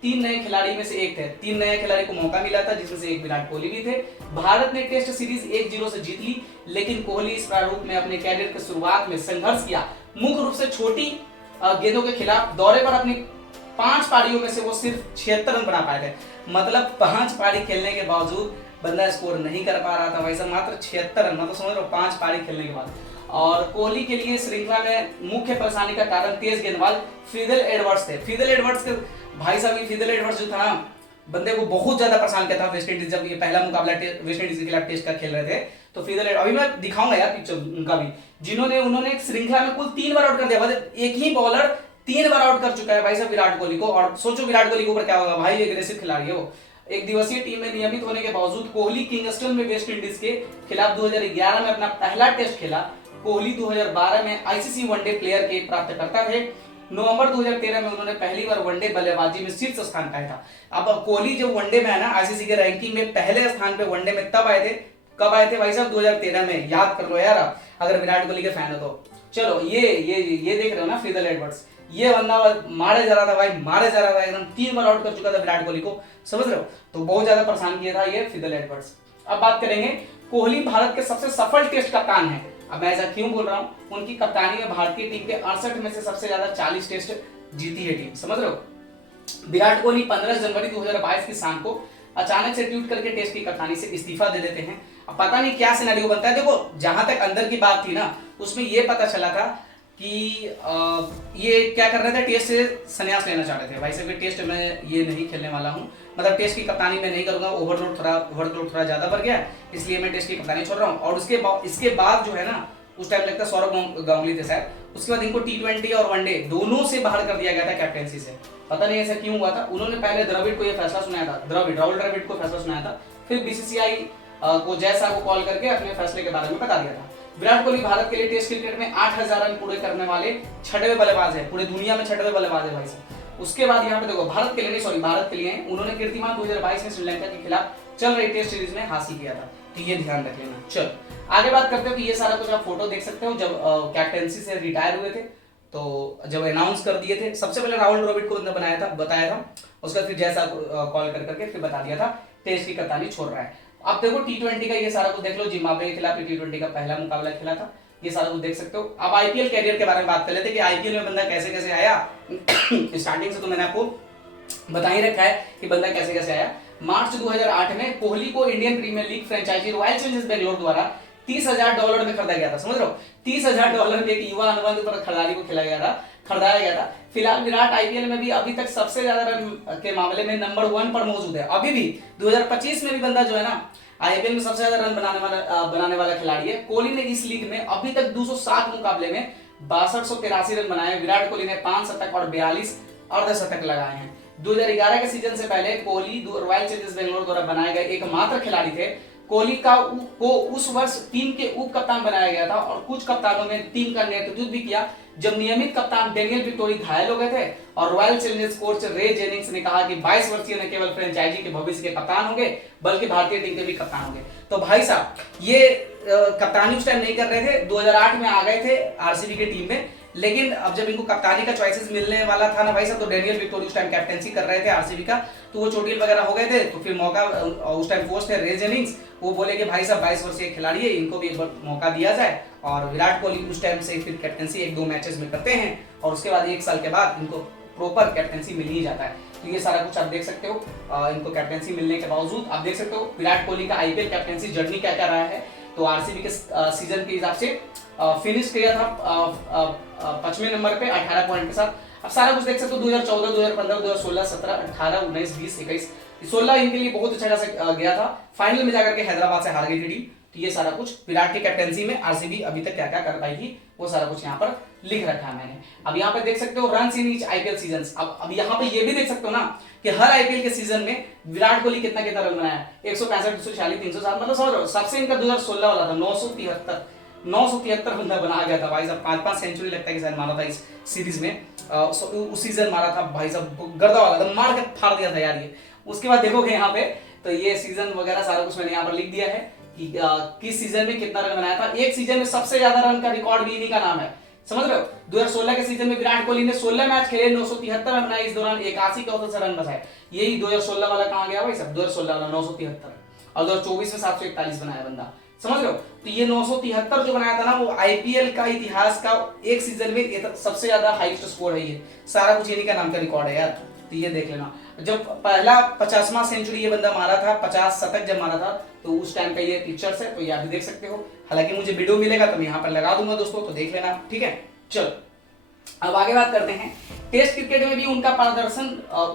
तीन नए खिलाड़ी में से एक थे। 3 नए खिलाड़ी को मौका मिला था, जिसमें से एक विराट कोहली भी थे। भारत ने टेस्ट सीरीज 1-0 से जीत ली, लेकिन कोहली इस प्रारूप में अपने कैरियर की शुरुआत में संघर्ष किया। मुख्य रूप से छोटी गेंदों के खिलाफ दौरे पर अपनी 5 पारियों में से वो सिर्फ 76 रन बना पाए थे। मतलब 5 पारी खेलने के बावजूद बंदा स्कोर नहीं कर पा रहा था भाई साहब, मात्र 76 रन, मतलब समझ लो 5 पारी खेलने के बाद। और कोहली के लिए श्रृंखला में मुख्य परेशानी का कारण तेज गेंदबाज फिदेल एडवर्ड्स थे। फिदेल एडवर्ड्स के भाई साहब, ये फिदेल एडवर्ड्स जो था ना, बंदे को बहुत ज्यादा परेशान किया था वेस्ट इंडीज, जब ये पहला मुकाबला वेस्ट इंडीज के खिलाफ टेस्ट का खेल रहे थे। तो फिदेल, अभी मैं दिखाऊंगा यार पिक्चर उनका भी, उन्होंने एक श्रृंखला में कुल 3 बार आउट कर दिया। मतलब एक ही बॉलर 3 बार आउट कर चुका है भाई साहब विराट कोहली को। और सोचो विराट कोहली के ऊपर क्या होगा भाई, एग्रेसिव खिलाड़ी है वो। एक दिवसीय टीम में नियमित होने के बावजूद कोहली किंगस्टन में वेस्ट इंडीज के खिलाफ 2011 में अपना पहला टेस्ट खेला। कोहली 2012 में आईसीसी वनडे प्लेयर के प्राप्तकर्ता थे। नवंबर 2013 में उन्होंने पहली बार वनडे बल्लेबाजी में शीर्ष स्थान पाया था। अब कोहली जो वनडे में है ना, आईसीसी के रैंकिंग में पहले स्थान पे वनडे में तब आए थे, कब आए थे भाई साहब, 2013 में। याद कर लो यार आप, अगर विराट कोहली के फैन हो तो। चलो ये देख रहे हो ना फिदेल एडवर्ड्स, ये बंदा मारे जा रहा था भाई, मारे जा रहा था एकदम, 3 बार आउट कर चुका था विराट कोहली को, समझ रहे हो। तो बहुत ज्यादा परेशान किया था ये फिदेल एडवर्ड्स। अब बात करेंगे, कोहली भारत के सबसे सफल टेस्ट कप्तान है। अब मैं ऐसा क्यों बोल रहा हूं, उनकी कप्तानी में भारतीय टीम के 68 में से सबसे ज्यादा 40 टेस्ट जीती है टीम, समझ रहे हो। विराट कोहली 15 जनवरी 2022 की शाम को अचानक से ट्वीट करके टेस्ट की कप्तानी से इस्तीफा दे देते हैं। अब पता नहीं क्या सिनेरियो बनता है। देखो जहां तक अंदर की बात थी ना, उसमें यह पता चला था कि ये क्या कर रहे थे, टेस्ट से संन्यास लेना चाह रहे थे भाई साहब। टेस्ट में ये नहीं खेलने वाला हूँ, मतलब टेस्ट की कप्तानी में नहीं करूंगा, ओवरलोड थोड़ा ज्यादा बढ़ गया, इसलिए मैं टेस्ट की कप्तानी छोड़ रहा हूँ। और इसके बाद जो है ना, उस टाइम लगता है सौरभ गांगुली थे शायद, उसके बाद इनको T20 और वनडे दोनों से बाहर कर दिया गया था कैप्टेंसी से। पता नहीं ऐसा क्यों हुआ था। उन्होंने पहले द्रविड़ को यह फैसला सुनाया था, राहुल द्रविड़ को फैसला सुनाया था, फिर बीसीसीआई को जय शाह को कॉल करके अपने फैसले के बारे में बता दिया था। विराट कोहली भारत के लिए टेस्ट क्रिकेट में 8000 रन पूरे करने वाले 6वें बल्लेबाज है, पूरे दुनिया में 6वें बल्लेबाज है भाई साहब। उसके बाद यहाँ पे देखो, भारत के लिए उन्होंने कीर्तिमान 2022 में श्रीलंका के खिलाफ चल रही टेस्ट सीरीज में हासिल किया था, तो ये ध्यान रख लेना। चलो आगे बात करते हो कि ये सारा कुछ आप फोटो देख सकते हो जब कैप्टेंसी से रिटायर हुए थे, तो जब अनाउंस कर दिए थे। सबसे पहले राहुल द्रविड़ को बताया था, उसके बाद फिर जय शाह को कॉल करके फिर बता दिया था टेस्ट की कप्तानी छोड़ रहा है। अब देखो T20 का ये सारा कुछ देख लो, जिम्बाब्वे के खिलाफ T20 का पहला मुकाबला खेला था, ये सारा कुछ देख सकते हो। अब आईपीएल कैरियर के बारे में बात कर लेते हैं कि आईपीएल में बंदा कैसे कैसे आया। स्टार्टिंग से तो मैंने आपको बता ही रखा है कि बंदा कैसे कैसे आया। मार्च 2008 में कोहली को Indian Premier League franchise Royal Challengers Bangalore द्वारा $30,000 में खरीदा गया था, समझ रहे हो। $30,000 में एक युवा अनुबंध पर खिलाड़ी को खरीदाया गया था। फिलहाल विराट आईपीएल में भी अभी तक सबसे ज्यादा रन के मामले में नंबर 1 पर मौजूद है। अभी भी 2025 में भी बंदा जो है ना, आईपीएल में सबसे ज्यादा रन बनाने वाला खिलाड़ी है। कोहली ने इस लीग में अभी तक 207 मुकाबले में 6283 रन बनाए। विराट कोहली ने 5 शतक और 42 अर्धशतक लगाए हैं। 2011 के सीजन से पहले कोहली रॉयल चैलेंजर्स बेंगलोर द्वारा बनाए गए एकमात्र खिलाड़ी थे कोहली को उस वर्ष टीम के उप कप्तान बनाया गया था और कुछ कप्तानों ने टीम का नेतृत्व भी किया। जब नियमित कप्तान डेनियल विक्टोरी घायल हो गए थे और रॉयल चैलेंजर्स कोच रे जेनिंग्स ने कहा कि 22 वर्षीय न केवल फ्रेंचाइजी के भविष्य के कप्तान होंगे बल्कि भारतीय टीम के भी कप्तान होंगे। तो भाई साहब ये कप्तानी उस टाइम नहीं कर रहे थे, 2008 में आ गए थे आरसीबी की टीम में, लेकिन अब जब इनको कप्तानी का चॉइसेस मिलने वाला था ना भाई साहब, तो डेनियल विक्टोरी उस टाइम कैप्टेंसी कर रहे थे आरसीबी का, तो वो चोटिल वगैरह हो गए थे, तो फिर मौका उस टाइम कोच थे रे जेनिंग्स, वो बोले कि भाई साहब 22 वर्षीय खिलाड़ी है, इनको भी एक बार मौका दिया जाए। और विराट कोहली उस टाइम से फिर कैप्टेंसी 1-2 मैचेस में करते हैं और उसके बाद 1 साल के बाद इनको प्रॉपर कैप्टेंसी मिल ही जाता है। तो ये सारा कुछ आप देख सकते हो, इनको कैप्टेंसी मिलने के बावजूद आप देख सकते हो विराट कोहली का आईपीएल कैप्टेंसी जर्नी क्या क्या रहा है। तो आरसीबी के सीजन के हिसाब से फिनिश किया था 5वें नंबर पे 18 पॉइंट के साथ। अब सारा कुछ देख सकते हो 2014, 2015, 2016, 17, 18, 19, 20, 21, 16 इनके लिए बहुत अच्छा खासा गया था। फाइनल में जाकर के हैदराबाद से हार गई थी टीम। तो ये सारा कुछ विराट की कैप्टेंसी में आरसीबी अभी तक क्या क्या कर पाई थी वो सारा कुछ यहाँ पर लिख रखा है मैंने। अब यहाँ पे देख सकते हो run in each IPL season. अब यहाँ पे ये भी देख सकते हो ना कि हर आईपीएल के सीजन में विराट कोहली कितना कितना रन बनाया, 165, 246, 307, मतलब समझ रहे हो। सबसे इनका 2016 वाला था 973 बंदा बना गया था भाई साहब, 5-5 सेंचुरी लगता है कि शायद मारा था इस सीरीज में। उस सीजन मारा था भाई साहब, गर्दा वाला था, मार के फाड़ दिया था यार ये। उसके बाद देखोगे यहाँ पे तो ये सीजन वगैरह सारा कुछ मैंने यहाँ पर लिख दिया है कि किस सीजन में कितना रन बनाया था। एक सीजन में सबसे ज्यादा रन का रिकॉर्ड भी इन्हीं का नाम है, समझ रहे हो। 2016 के सीजन में विराट कोहली ने 16 मैच खेले, 973 रन बनाए, इस दौरान 81 के औसत से रन बचाए। यही 2016 वाला कहां गया भाई सब, 2016 वाला 973 और 2024 में 741 बनाया बंदा, समझ रहे हो। तो ये 973 जो बनाया था ना वो आईपीएल का इतिहास का एक सीजन में सबसे ज्यादा हाईएस्ट स्कोर है। ये सारा कुछ इन्हीं का नाम का रिकॉर्ड है यार, तो ये देख लेना। जब पहला 50वां सेंचुरी ये बंदा मारा था, 50 शतक जब मारा था, तो उस टाइम का ये पिक्चर्स है, तो ये आप भी देख सकते हो। हालांकि मुझे वीडियो मिलेगा तो मैं यहाँ पर लगा दूंगा दोस्तों, तो देख लेना, ठीक है। चलो अब आगे बात करते हैं। टेस्ट क्रिकेट में भी उनका प्रदर्शन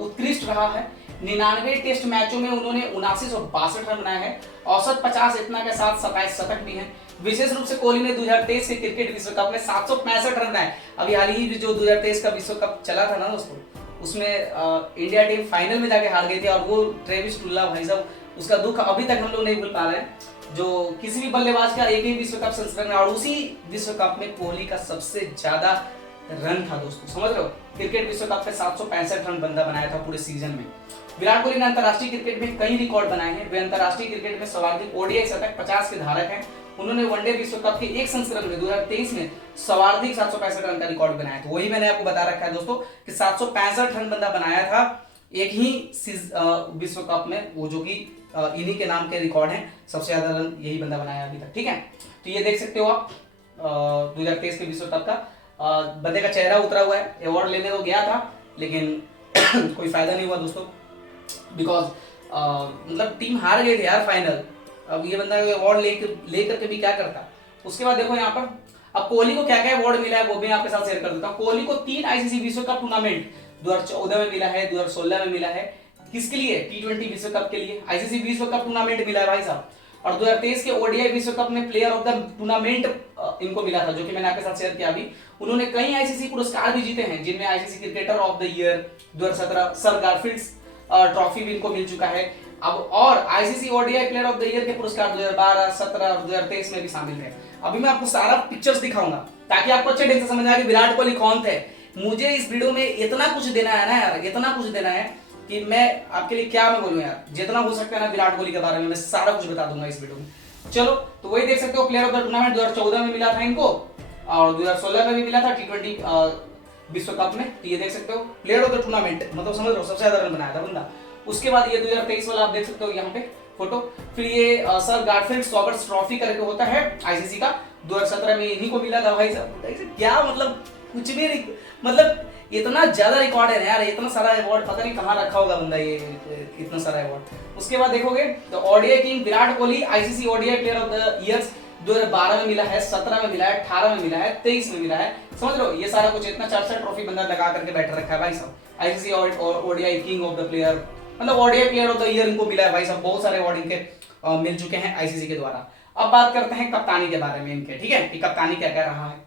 उत्कृष्ट रहा है। 99 टेस्ट मैचों में उन्होंने 7962 रन बनाए हैं, औसत 50 इतना के साथ 27 शतक भी हैं। विशेष रूप से कोहली ने 2023 के क्रिकेट विश्व कप में 765 रन बनाए। अभी हाल ही जो 2023 का विश्व कप चला था ना दोस्तों, उसमें इंडिया टीम फाइनल में जाके हार गई थी और वो ट्रेविस टुल्ला भाई साहब, उसका दुख अभी तक हम लोग नहीं भूल पा रहे हैं। जो किसी भी बल्लेबाज का एक ही विश्व कप संस्करण और उसी विश्व कप में कोहली का सबसे ज्यादा रन था दोस्तों, समझ रहे हो। क्रिकेट विश्व कप में 765 रन बंदा बनाया था पूरे सीजन में। विराट कोहली ने अंतरराष्ट्रीय क्रिकेट में कई रिकॉर्ड बनाए हैं। वे अंतरराष्ट्रीय क्रिकेट में सर्वाधिक ओडीआई शतक 50 के धारक हैं। उन्होंने वनडे विश्व कप के एक संस्करण में 2023 में सर्वाधिक 765 रन का रिकॉर्ड बनाया था। वही मैंने आपको बता रखा है दोस्तों कि 765 रन बंदा बनाया था एक ही विश्व कप में, वो जो कि इन्हीं के नाम के रिकॉर्ड हैं। सबसे ज्यादा रन यही बंदा बनाया अभी तक, ठीक है। तो ये देख सकते हो आप 2023 के विश्व कप का बंदे का चेहरा उतरा हुआ है। अवार्ड लेने तो गया था लेकिन कोई फायदा नहीं हुआ दोस्तों, बिकॉज मतलब टीम हार गई थी यार फाइनल। अब ये बंदा अवार्ड लेकर के भी क्या करता। उसके बाद देखो यहाँ पर अब कोहली को क्या क्या अवार्ड मिला है वो भी आपके साथ शेयर कर देता हूँ। कोहली को 3 आईसीसी विश्व कप टूर्नामेंट 2014 में मिला है, 2016 में मिला है। किसके लिए? T20 विश्व कप के लिए आईसीसी विश्व कप टूर्नामेंट मिला है भाई साहब। और 2023 के ओडीआई विश्व कप में प्लेयर ऑफ द टूर्नामेंट इनको मिला था, जो कि मैंने आपके साथ शेयर किया अभी। उन्होंने कई आईसीसी पुरस्कार भी जीते हैं, जिनमें ICC cricketer of the year 2017 sir Garfield's trophy भी इनको मिल चुका है। अब और ICC ODI player of the year के पुरस्कार 2012, 17 और 2023 में भी शामिल थे। अभी मैं आपको सारा पिक्चर्स दिखाऊंगा ताकि आपको अच्छे ढंग से समझ आए कि विराट कोहली कौन थे। मुझे इस वीडियो में इतना कुछ देना है ना यार, इतना कुछ देना है कि मैं आपके लिए क्या मैं बोलूं यार, जितना हो सकता है ना विराट कोहली के बारे में मैं सारा कुछ बता दूंगा इस वीडियो में। चलो तो वही देख सकते हो, प्लेयर ऑफ द टूर्नामेंट 2014 में मिला था इनको और 2016 में भी मिला था T20 विश्व कप में। तो ये देख सकते हो प्लेयर ऑफ द टूर्नामेंट, मतलब समझ लो सबसे ज्यादा रन बनाया था बंदा। उसके बाद ये 2023 वाला आप देख सकते हो यहाँ पे फोटो। फिर ये सर गारफील्ड सॉबर्स ट्रॉफी करके होता है आईसीसी का, 2017 में इन्हीं को मिला था भाई साहब। क्या मतलब कुछ भी मतलब इतना ज्यादा रिकॉर्ड है यार, इतना सारा अवार्ड पता नहीं कहाँ रखा होगा बंदा ये इतना सारा अवार्ड। उसके बाद देखोगे तो ODI king Virat Kohli ICC ODI player of the year 2012 में मिला है, 17 में मिला है, 18 में मिला है, 23 में मिला है। समझ लो ये सारा कुछ इतना 4 ट्रॉफी बंदा लगा करके बैठा रखा है भाई साहब। ICC ODI king of the player, मतलब ODI player of the year इनको मिला है भाई साहब। बहुत सारे अवार्ड इनके मिल चुके हैं आईसीसी के द्वारा। अब बात करते हैं कप्तानी के बारे में इनके, ठीक है, कि कप्तानी क्या क्या रहा है।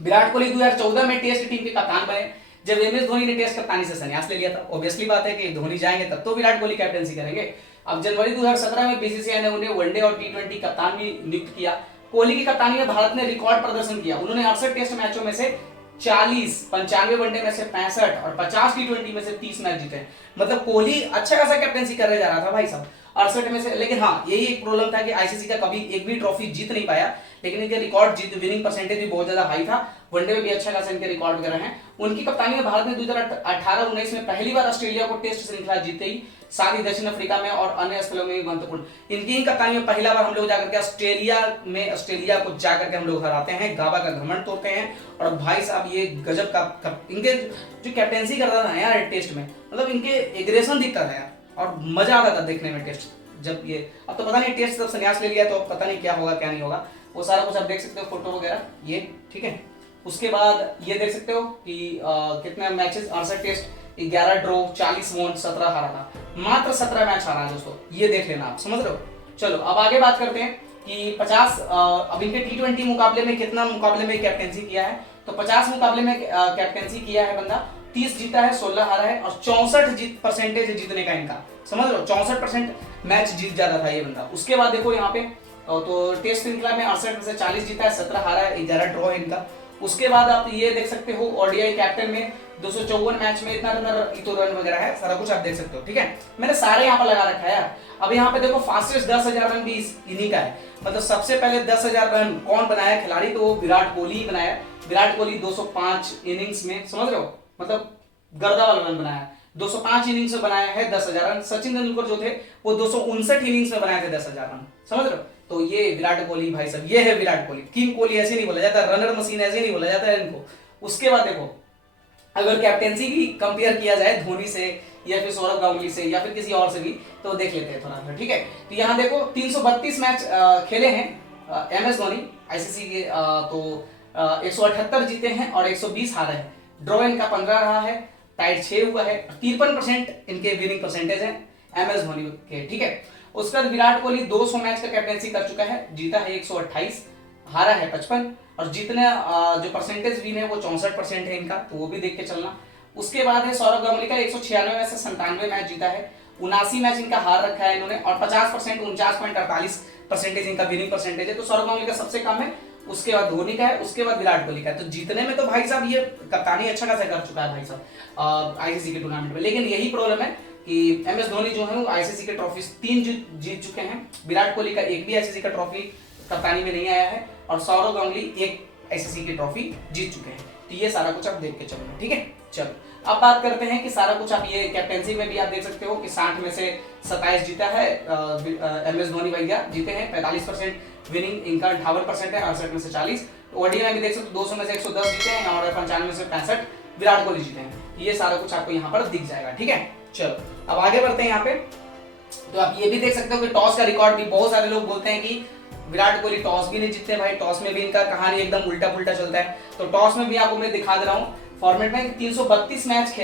विराट कोहली 2014 में टेस्ट टीम के कप्तान बने, जब एमएस धोनी ने टेस्ट कप्तानी से संन्यास ले लिया था। ऑब्वियसली बात है कि धोनी जाएंगे तब तो विराट कोहली कैप्टेंसी करेंगे। अब जनवरी 2017 में बीसीसीआई ने उन्हें वनडे और टी20 कप्तान भी नियुक्त किया। कोहली की कप्तानी में भारत ने रिकॉर्ड प्रदर्शन किया। उन्होंने 68 टेस्ट मैचों में से 40, 95 वनडे में से 65 और 50 टी20 में से 30 मैच जीते। मतलब कोहली अच्छा खासा कैप्टेंसी करने जा रहा था भाई साहब 68 में से। लेकिन हाँ, यही एक प्रॉब्लम था कि आईसीसी का कभी एक भी ट्रॉफी जीत नहीं पाया, लेकिन इनके रिकॉर्ड जीत विनिंग परसेंटेज भी बहुत ज्यादा हाई था। वनडे में भी अच्छा खासा इनके रिकॉर्ड वगैरह हैं। उनकी कप्तानी में भारत ने 2018-19 में पहली बार ऑस्ट्रेलिया को टेस्ट श्रृंखला जीते ही, साथ ही दक्षिण अफ्रीका में और अन्य स्थलों में भी महत्वपूर्ण। इनकी ही कप्तानी में पहला बार हम लोग जाकर के ऑस्ट्रेलिया को जाकर के हम लोग हराते हैं, गाबा का घमंड तोड़ते हैं। और भाई साहब ये गजब का इनके जो कैप्टेंसी करता था यार टेस्ट में, मतलब इनके एग्रेशन दिखता था यार, और मजा आता था देखने में टेस्ट। जब ये अब तो पता नहीं टेस्ट जब संन्यास ले लिया तो अब पता नहीं क्या होगा क्या नहीं होगा, वो सारा कुछ आप देख सकते हो फोटो वगैरह ये, ठीक है। उसके बाद ये देख सकते हो कि कितने मैचेस, 68 टेस्ट, 11 ड्रॉ, 40 वॉन, 17 हारा था। मात्र 17 मैच हारा है दोस्तों, ये देख लेना आप, समझ रहे हो। चलो अब आगे बात करते हैं कि 50 अब इनके टी20 मुकाबले में कितना मुकाबले में कैप्टेंसी किया है, तो 50 मुकाबले में कैप्टेंसी किया है बंदा, 30 जीता है, 16 हारा है और 64 परसेंटेज जीतने का इनका, समझ लो 64% मैच जीत जाता था ये बंदा। उसके बाद देखो यहाँ पे तो टेस्ट श्रृंखला में 68 में से 40 जीता है, 17 हारा है, 11 ड्रॉ है इनका। उसके बाद आप ये देख सकते हो ओडीआई कैप्टन में 254 मैच में इतना रन वगैरह है, सारा कुछ आप देख सकते हो, ठीक है। मैंने सारे यहाँ पर लगा रखा है यार। अब यहाँ पे देखो फास्टेस्ट 10,000 रन भी इन्हीं का है, मतलब सबसे पहले 10,000 रन कौन बनाया खिलाड़ी, तो विराट कोहली ही बनाया। विराट कोहली 205 इनिंग्स में, समझ रहे हो, मतलब गर्दा वाला रन बनाया। 205 इनिंग्स में बनाया है 10,000 रन। सचिन तेंदुलकर जो थे वो 259 इनिंग्स में बनाए थे 10,000 रन, समझ रहे हो। तो ये विराट कोहली भाई साहब, ये है विराट कोहली, किंग कोहली ऐसे नहीं बोला जाता, रनर मशीन ऐसे नहीं बोला जाता है इनको। उसके बाद देखो अगर कैप्टेंसी की कंपेयर किया जाए धोनी से या फिर सौरव गांगुली से या फिर किसी और से भी, तो देख लेते हैं थोड़ा, ठीक है। तो यहाँ देखो 332 मैच खेले हैं एमएस धोनी आईसीसी के, तो 178 जीते हैं और 120 हारे हैं। ड्रॉ इनका 15 रहा है, टाइट 6 हुआ है, 53% इनके विनिंग परसेंटेज है एमएस धोनी के, ठीक है। उसके बाद विराट कोहली 200 मैच का कैप्टेंसी कर चुका है, जीता है 128, हारा है 55 और जीतने जो परसेंटेज विन है वो 64% है इनका, तो वो भी देख के चलना। उसके बाद है सौरव गांगुली का 196 में से 97 मैच जीता है, 79 मैच इनका हार रखा है इन्होंने और 50% 49.48% इनका विनिंग परसेंटेज है, तो सौरव गांगुली का सबसे कम है। उसके बाद धोनी का है, उसके बाद विराट कोहली का है। तो जीतने में तो भाई साहब ये कप्तानी अच्छा खासा कर चुका है भाई साहब आईसीसी के टूर्नामेंट में, लेकिन यही प्रॉब्लम है कि एमएस धोनी जो है वो आईसीसी के ट्रॉफी 3 जीत चुके हैं। विराट कोहली का एक भी आईसीसी का ट्रॉफी कप्तानी में नहीं आया है और सौरव गांगुली एक आईसीसी की ट्रॉफी जीत चुके हैं। तो ये सारा कुछ आप देख के चलो, ठीक है। चलो अब बात करते हैं कि सारा कुछ आप ये कैप्टेंसी में भी आप देख सकते हो कि 60 में से 27 जीता है एमएस धोनी भैया जीते हैं, 45% विनिंग इनका 58% है, 68 में से 40। ओडीआई में भी देख सकते हो 200 में से 110 जीते हैं और 95 में से 65 विराट कोहली जीते हैं। ये सारा कुछ आपको यहाँ पर दिख जाएगा, ठीक है। चलो अब आगे बढ़ते हैं यहाँ पे, तो आप ये भी देख सकते हो कि टॉस का रिकॉर्ड भी, बहुत सारे लोग बोलते हैं कि विराट कोहली टॉस भी नहीं जीतते भाई, टॉस में भी इनका कहानी एकदम उल्टा पुल्टा चलता है। तो टॉस में भी आपको मैं दिखा दे रहा हूँ फॉर्मेट में 332 मैच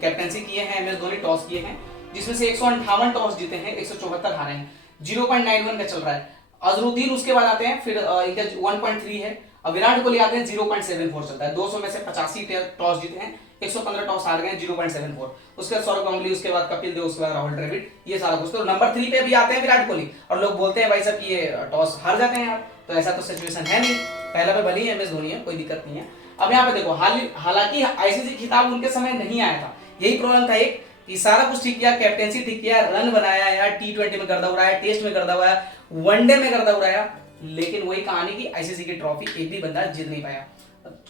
कैप्टेंसी किए हैं एमएस धोनी, टॉस किए हैं, जिसमें से 158 टॉस जीते हैं, 174 हारे हैं, 0.91 का चल रहा है। अजरुद्दीन उसके बाद आते हैं, फिर इनका 1.3 है। अब विराट कोहली आते हैं 0.74 चलता है, 200 में से 85 टॉस जीते हैं, 115 टॉस हार गए, 0.74। उसके बाद सौरव गांगुली, उसके बाद कपिल देव, उसके बाद राहुल द्रविड़, ये सारा कुछ। तो नंबर 3 पे भी आते हैं विराट कोहली और लोग बोलते हैं भाई साहब कि ये टॉस हार जाते हैं यार, तो ऐसा तो सिचुएशन है नहीं, पहला पे भले ही एमएस धोनी है, कोई दिक्कत नहीं है। अब यहाँ पे देखो हालांकि आईसीसी खिताब उनके समय नहीं आया था, यही प्रॉब्लम था एक कि सारा कुछ ठीक किया, कैप्टेंसी ठीक किया, रन बनाया यार, टी20 में गर्दा उड़ाया, टेस्ट में गर्दा उड़ाया, वनडे में गर्दा उड़ाया, लेकिन वही कहानी की आईसीसी की ट्रॉफी एक भी बंदा जीत नहीं पाया।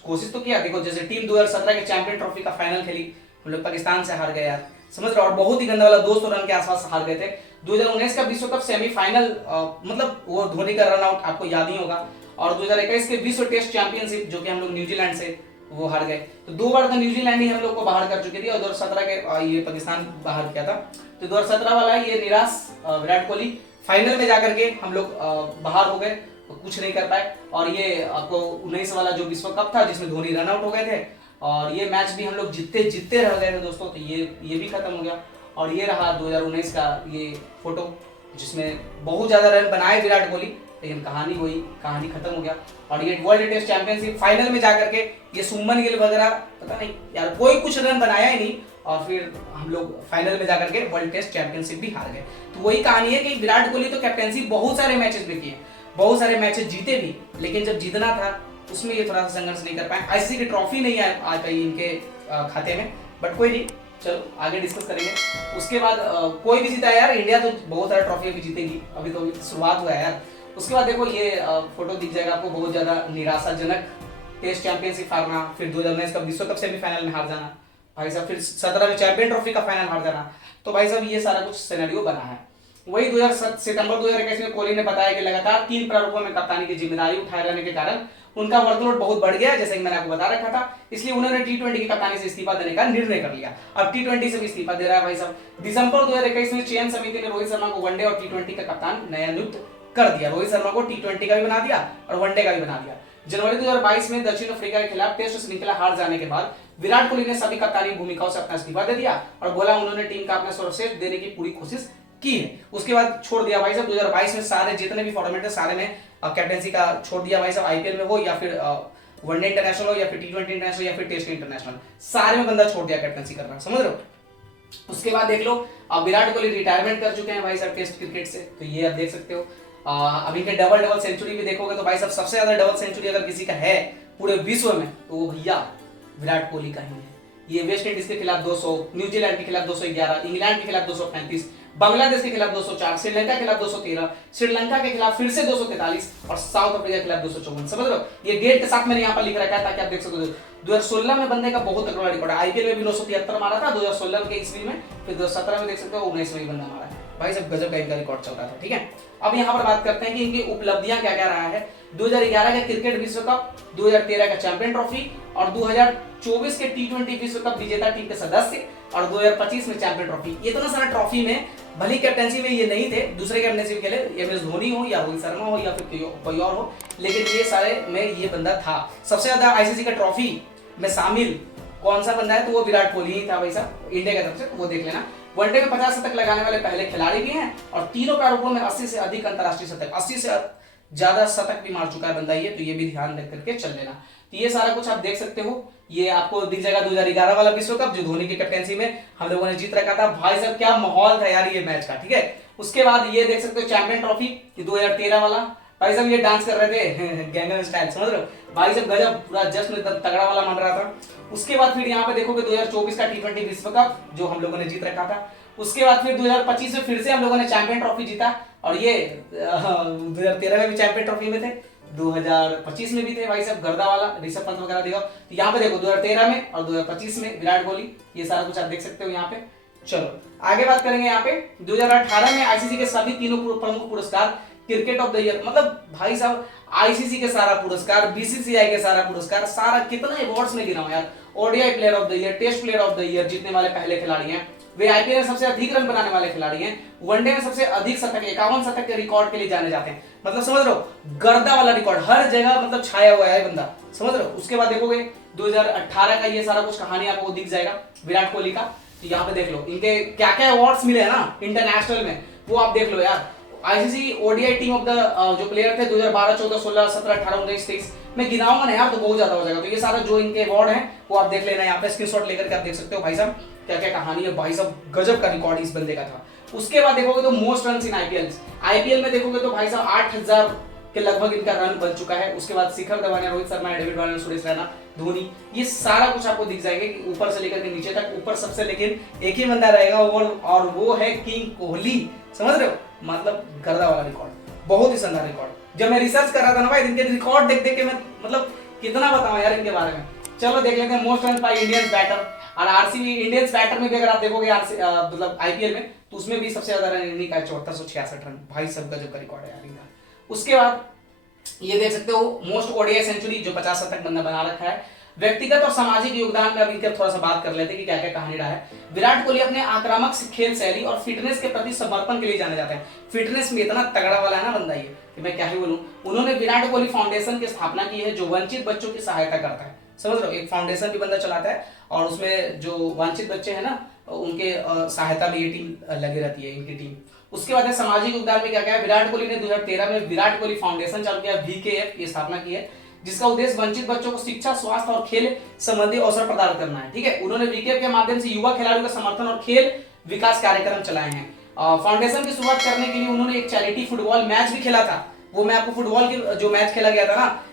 कोशिश तो किया, देखो जैसे टीम 2017 के चैंपियन ट्रॉफी का फाइनल खेली, हम लोग पाकिस्तान से हार गए यार, समझ रहे हो, और बहुत ही गंदा वाला 200 रन के आसपास हार गए थे। 2019 का विश्व कप सेमीफाइनल, मतलब वो धोनी का रन आउट आपको याद ही होगा, और 2021 के विश्व टेस्ट चैंपियनशिप जो कि हम लोग न्यूजीलैंड से वो हार गए। तो 2 बार तो न्यूजीलैंड ही हम लोग को बाहर कर चुकी थी और 2017 के ये पाकिस्तान बाहर किया था। तो 2017 वाला ये निराश विराट कोहली फाइनल में जाकर के हम लोग बाहर हो गए, तो कुछ नहीं कर पाए। और ये आपको 19 वाला जो विश्व कप था जिसमें धोनी रन आउट हो गए थे और ये मैच भी हम लोग जीतते रह गए थे दोस्तों, तो ये भी खत्म हो गया। और ये रहा 2019 का ये फोटो जिसमें बहुत ज्यादा रन बनाए विराट कोहली, लेकिन कहानी खत्म हो गया। और ये वर्ल्ड टेस्ट चैंपियनशिप फाइनल में जाकर के ये सुमन गिल वगैरह, पता नहीं यार, कोई कुछ रन बनाया ही नहीं और फिर हम लोग फाइनल में जाकर के वर्ल्ड टेस्ट चैंपियनशिप भी हार गए। तो वही कहानी है कि विराट कोहली तो कैप्टेंसी बहुत सारे मैचेस में किए, बहुत सारे मैचेस जीते भी, लेकिन जब जीतना था उसमें ये थोड़ा सा संघर्ष नहीं कर पाए। आईसीसी की ट्रॉफी नहीं आ पाई इनके खाते में, बट कोई नहीं, चलो आगे डिस्कस करेंगे। उसके बाद कोई भी जीता है यार, इंडिया तो बहुत सारा ट्रॉफी अभी जीतेगी, अभी तो शुरुआत हुआ है यार। उसके बाद देखो ये फोटो दिख जाएगा आपको, बहुत ज्यादा निराशाजनक टेस्ट चैंपियनशिप हारना, फिर 2019 का विश्व कप सेमीफाइनल में हार जाना भाई साहब, फिर 17 में चैंपियन ट्रॉफी का फाइनल हार जाना। तो भाई साहब ये सारा कुछ सिनेरियो बना है। वही सितंबर 2021 में कोहली ने बताया कि लगातार 3 प्रारूपों में कप्तानी की जिम्मेदारी उठाए रहने के कारण उनका वर्कलोड बहुत बढ़ गया, जैसे कि मैंने आपको बता रखा था, इसलिए उन्होंने टी20 की कप्तानी से इस्तीफा देने का निर्णय कर लिया। अब टी20 से भी इस्तीफा दे रहा है भाई साहब। दिसंबर 2021 में चयन समिति ने रोहित शर्मा को वनडे और टी20 का कप्तान नया नियुक्त कर दिया। रोहित शर्मा को टी20 का भी बना दिया और वनडे का भी बना दिया। जनवरी 2022 में दक्षिण अफ्रीका के खिलाफ टेस्ट श्रृंखला हार जाने के बाद विराट कोहली ने सभी कप्तानी भूमिकाओं से अपना इस्तीफा दे दिया और बोला उन्होंने टीम का अपना सर्वश्रेष्ठ देने की पूरी कोशिश की है। उसके बाद छोड़ दिया भाई साहब। 2022 में सारे जितने भी फॉर्मेट है सारे में कैप्टेंसी का छोड़ दिया भाई साहब। आईपीएल में हो या फिर वनडे इंटरनेशनल हो या फिर टी20 इंटरनेशनल या फिर टेस्ट इंटरनेशनल, सारे में बंदा छोड़ दिया कैप्टेंसी करना, समझ रहे हो। उसके बाद देख लो अब विराट कोहली रिटायरमेंट कर चुके हैं भाई साहब टेस्ट क्रिकेट से, तो ये आप देख सकते हो। अभी के डबल सेंचुरी भी देखोगे तो भाई साहब सबसे ज्यादा डबल सेंचुरी अगर किसी का है पूरे विश्व में तो वो भैया विराट कोहली का ही है। ये वेस्ट इंडीज के खिलाफ 200, न्यूजीलैंड के खिलाफ 211, इंग्लैंड के खिलाफ 235, बांग्लादेश के खिलाफ 204, श्रीलंका के खिलाफ 213, श्रीलंका के खिलाफ फिर से 243 और साउथ अफ्रीका के खिलाफ 254। समझ लो, ये डेट के साथ मैंने यहाँ पर लिख रखा है ताकि आप देख सको। 2016 में बंदे का बहुत तगड़ा रिकॉर्ड है, आईपीएल में भी 973 मारा था 2016 के ईस्वी में, फिर 2017 में देख सकते हो 19 में भी बंदा मारा है भाई साहब, गजब का इनका रिकॉर्ड चल रहा था। ठीक है, अब यहाँ पर बात करते हैं कि इनकी उपलब्धियां क्या क्या रहा है। 2011 का क्रिकेट विश्व कप, 2013 का चैंपियन ट्रॉफी और 2024 के टी20 विश्व कप विजेता टीम के सदस्य और 2025 में चैंपियन ट्रॉफी। ये इतना सारा ट्रॉफी में भली कैप्टेंसी में ये नहीं थे, दूसरे कैप्टेंसी के लिए एमएस धोनी हो या रोहित शर्मा हो या फिर कोई और हो, लेकिन ये सारे में ये बंदा था। सबसे ज्यादा आईसीसी का ट्रॉफी में शामिल कौन सा बंदा है तो वो विराट कोहली ही था भाई साहब, इंडिया की तरफ से, वो देख लेना। वनडे में 50 शतक लगाने वाले पहले खिलाड़ी भी हैं और तीनों प्रारूपों में 80 से अधिक अंतरराष्ट्रीय शतक, 80 से ज्यादा शतक भी मार चुका है बंदा ये, तो ये भी ध्यान रख करके चल लेना। तो ये सारा कुछ आप देख सकते हो, ये आपको दिख जाएगा 2011 वाला विश्व कप जो धोनी की कैप्टेंसी में हम लोगों ने जीत रखा था भाई साहब, क्या माहौल था यार ये मैच का। ठीक है, उसके बाद ये देख सकते हो चैंपियन ट्रॉफी 2013 वाला, भाई साहब ये डांस कर रहे थे गैंगन स्टाइल, समझ रहे हो भाई साहब, गजब पूरा जश्न एकदम तगड़ा वाला मन रहा था। उसके बाद फिर यहाँ पे देखोगे 2024 का टी20 विश्व कप जो हम लोगों ने जीत रखा था। उसके बाद फिर 2025 में फिर से हम लोगों ने चैंपियन ट्रॉफी जीता और ये 2013 में भी चैंपियन ट्रॉफी में थे, 2025 में भी थे भाई साहब, गर्दा वाला ऋषभ पंत वगैरह देखो। तो यहाँ पे देखो 2013 में और 2025 में विराट कोहली, ये सारा कुछ आप देख सकते हो यहाँ पे। चलो आगे बात करेंगे यहाँ पे 2018 में आईसीसी के सभी तीनों प्रमुख पुरस्कार, क्रिकेट ऑफ द ईयर, मतलब भाई साहब आईसीसी के सारा पुरस्कार, बीसीसीआई के सारा पुरस्कार, सारा कितना अवार्ड्स में गिना यार। ODI player of the year, test player of the year जीतने वाले पहले खिलाड़ी हैं, वे आईपीएल में सबसे अधिक रन बनाने वाले खिलाड़ी हैं, वनडे में सबसे अधिक शतक 51 शतक के रिकॉर्ड के लिए जाने जाते हैं। मतलब समझ रहे हो, गर्दा वाला रिकॉर्ड हर जगह मतलब छाया हुआ है बंदा, समझ रहे हो। उसके बाद देखोगे 2018 का ये सारा कुछ कहानी आपको दिख जाएगा विराट कोहली का। तो यहाँ पे देख लो इनके क्या क्या अवार्ड्स मिले हैं ना इंटरनेशनल में, वो आप देख लो यार। ICC ODI team of the जो प्लेयर थे 2012, 14, 16, 17, 18, 19, 23 में गिनाऊंगा ना यार तो बहुत ज्यादा हो जाएगा। तो ये सारा जो इनके अवार्ड हैं वो आप देख लेना, यहाँ पे स्क्रीनशॉट लेकर के आप देख सकते हो भाई साहब क्या क्या कहानी है भाई साहब, गजब का रिकॉर्ड इस बंदे का था। उसके बाद देखोगे तो मोस्ट रन इन आईपीएल में देखोगे तो भाई साहब 8000 के लगभग इनका रन बन चुका है। उसके बाद शिखर धवन, रोहित शर्मा, डेविड वार्नर, सुरेश रैना, धोनी, ये सारा कुछ आपको दिख जाएगा कि ऊपर से लेकर के नीचे तक। ऊपर सबसे लेकिन एक ही बंदा रहेगा और वो है किंग कोहली, समझ रहे हो, मतलब गर्दा वाला रिकॉर्ड, बहुत ही शानदार रिकॉर्ड। जब मैं रिसर्च कर रहा था ना भाई इनके रिकॉर्ड देख देख के मैं मतलब कितना बताऊं यार इनके बारे में। चलो देख लेते हैं most run by Indians batter, और आरसीबी इंडियंस बैटर में भी अगर आप देखोगे मतलब आईपीएल में तो उसमें भी सबसे ज्यादा रन इन्हीं का 7466 रन, भाई सब गजब का रिकॉर्ड है यार इनका। उसके बाद ये देख सकते हो मोस्ट ओडीआई सेंचुरी जो 50 शतक बंदा बना रखा है। व्यक्तिगत और सामाजिक योगदान में अभी थोड़ा सा बात कर लेते हैं कि क्या क्या कहानी रहा है। विराट कोहली अपने आक्रामक खेल शैली और फिटनेस के प्रति समर्पण के लिए जाने जाते हैं। फिटनेस में इतना तगड़ा वाला है ना बंदा ये कि मैं क्या ही बोलूं। उन्होंने विराट कोहली फाउंडेशन की स्थापना की है जो वंचित बच्चों की सहायता करता है, समझ रहे हो, एक फाउंडेशन भी बंदा चलाता है और उसमें जो वंचित बच्चे हैं ना उनके सहायता में ये टीम लगी रहती है इनकी टीम। उसके बाद सामाजिक योगदान में क्या क्या है, विराट कोहली ने 2013 में विराट कोहली फाउंडेशन चालू किया, वीकेएफ की स्थापना की है, जिसका उद्देश्य वंचित बच्चों को शिक्षा, स्वास्थ्य और खेल संबंधी अवसर प्रदान करना है। ठीक है, उन्होंने वीकेएफ के माध्यम से युवा खिलाड़ियों का समर्थन और खेल विकास कार्यक्रम चलाए हैं। फाउंडेशन की शुरुआत करने के लिए उन्होंने एक चैरिटी फुटबॉल मैच भी खेला था। वो मैं आपको फुटबॉल की जो मैच खेला गया था ना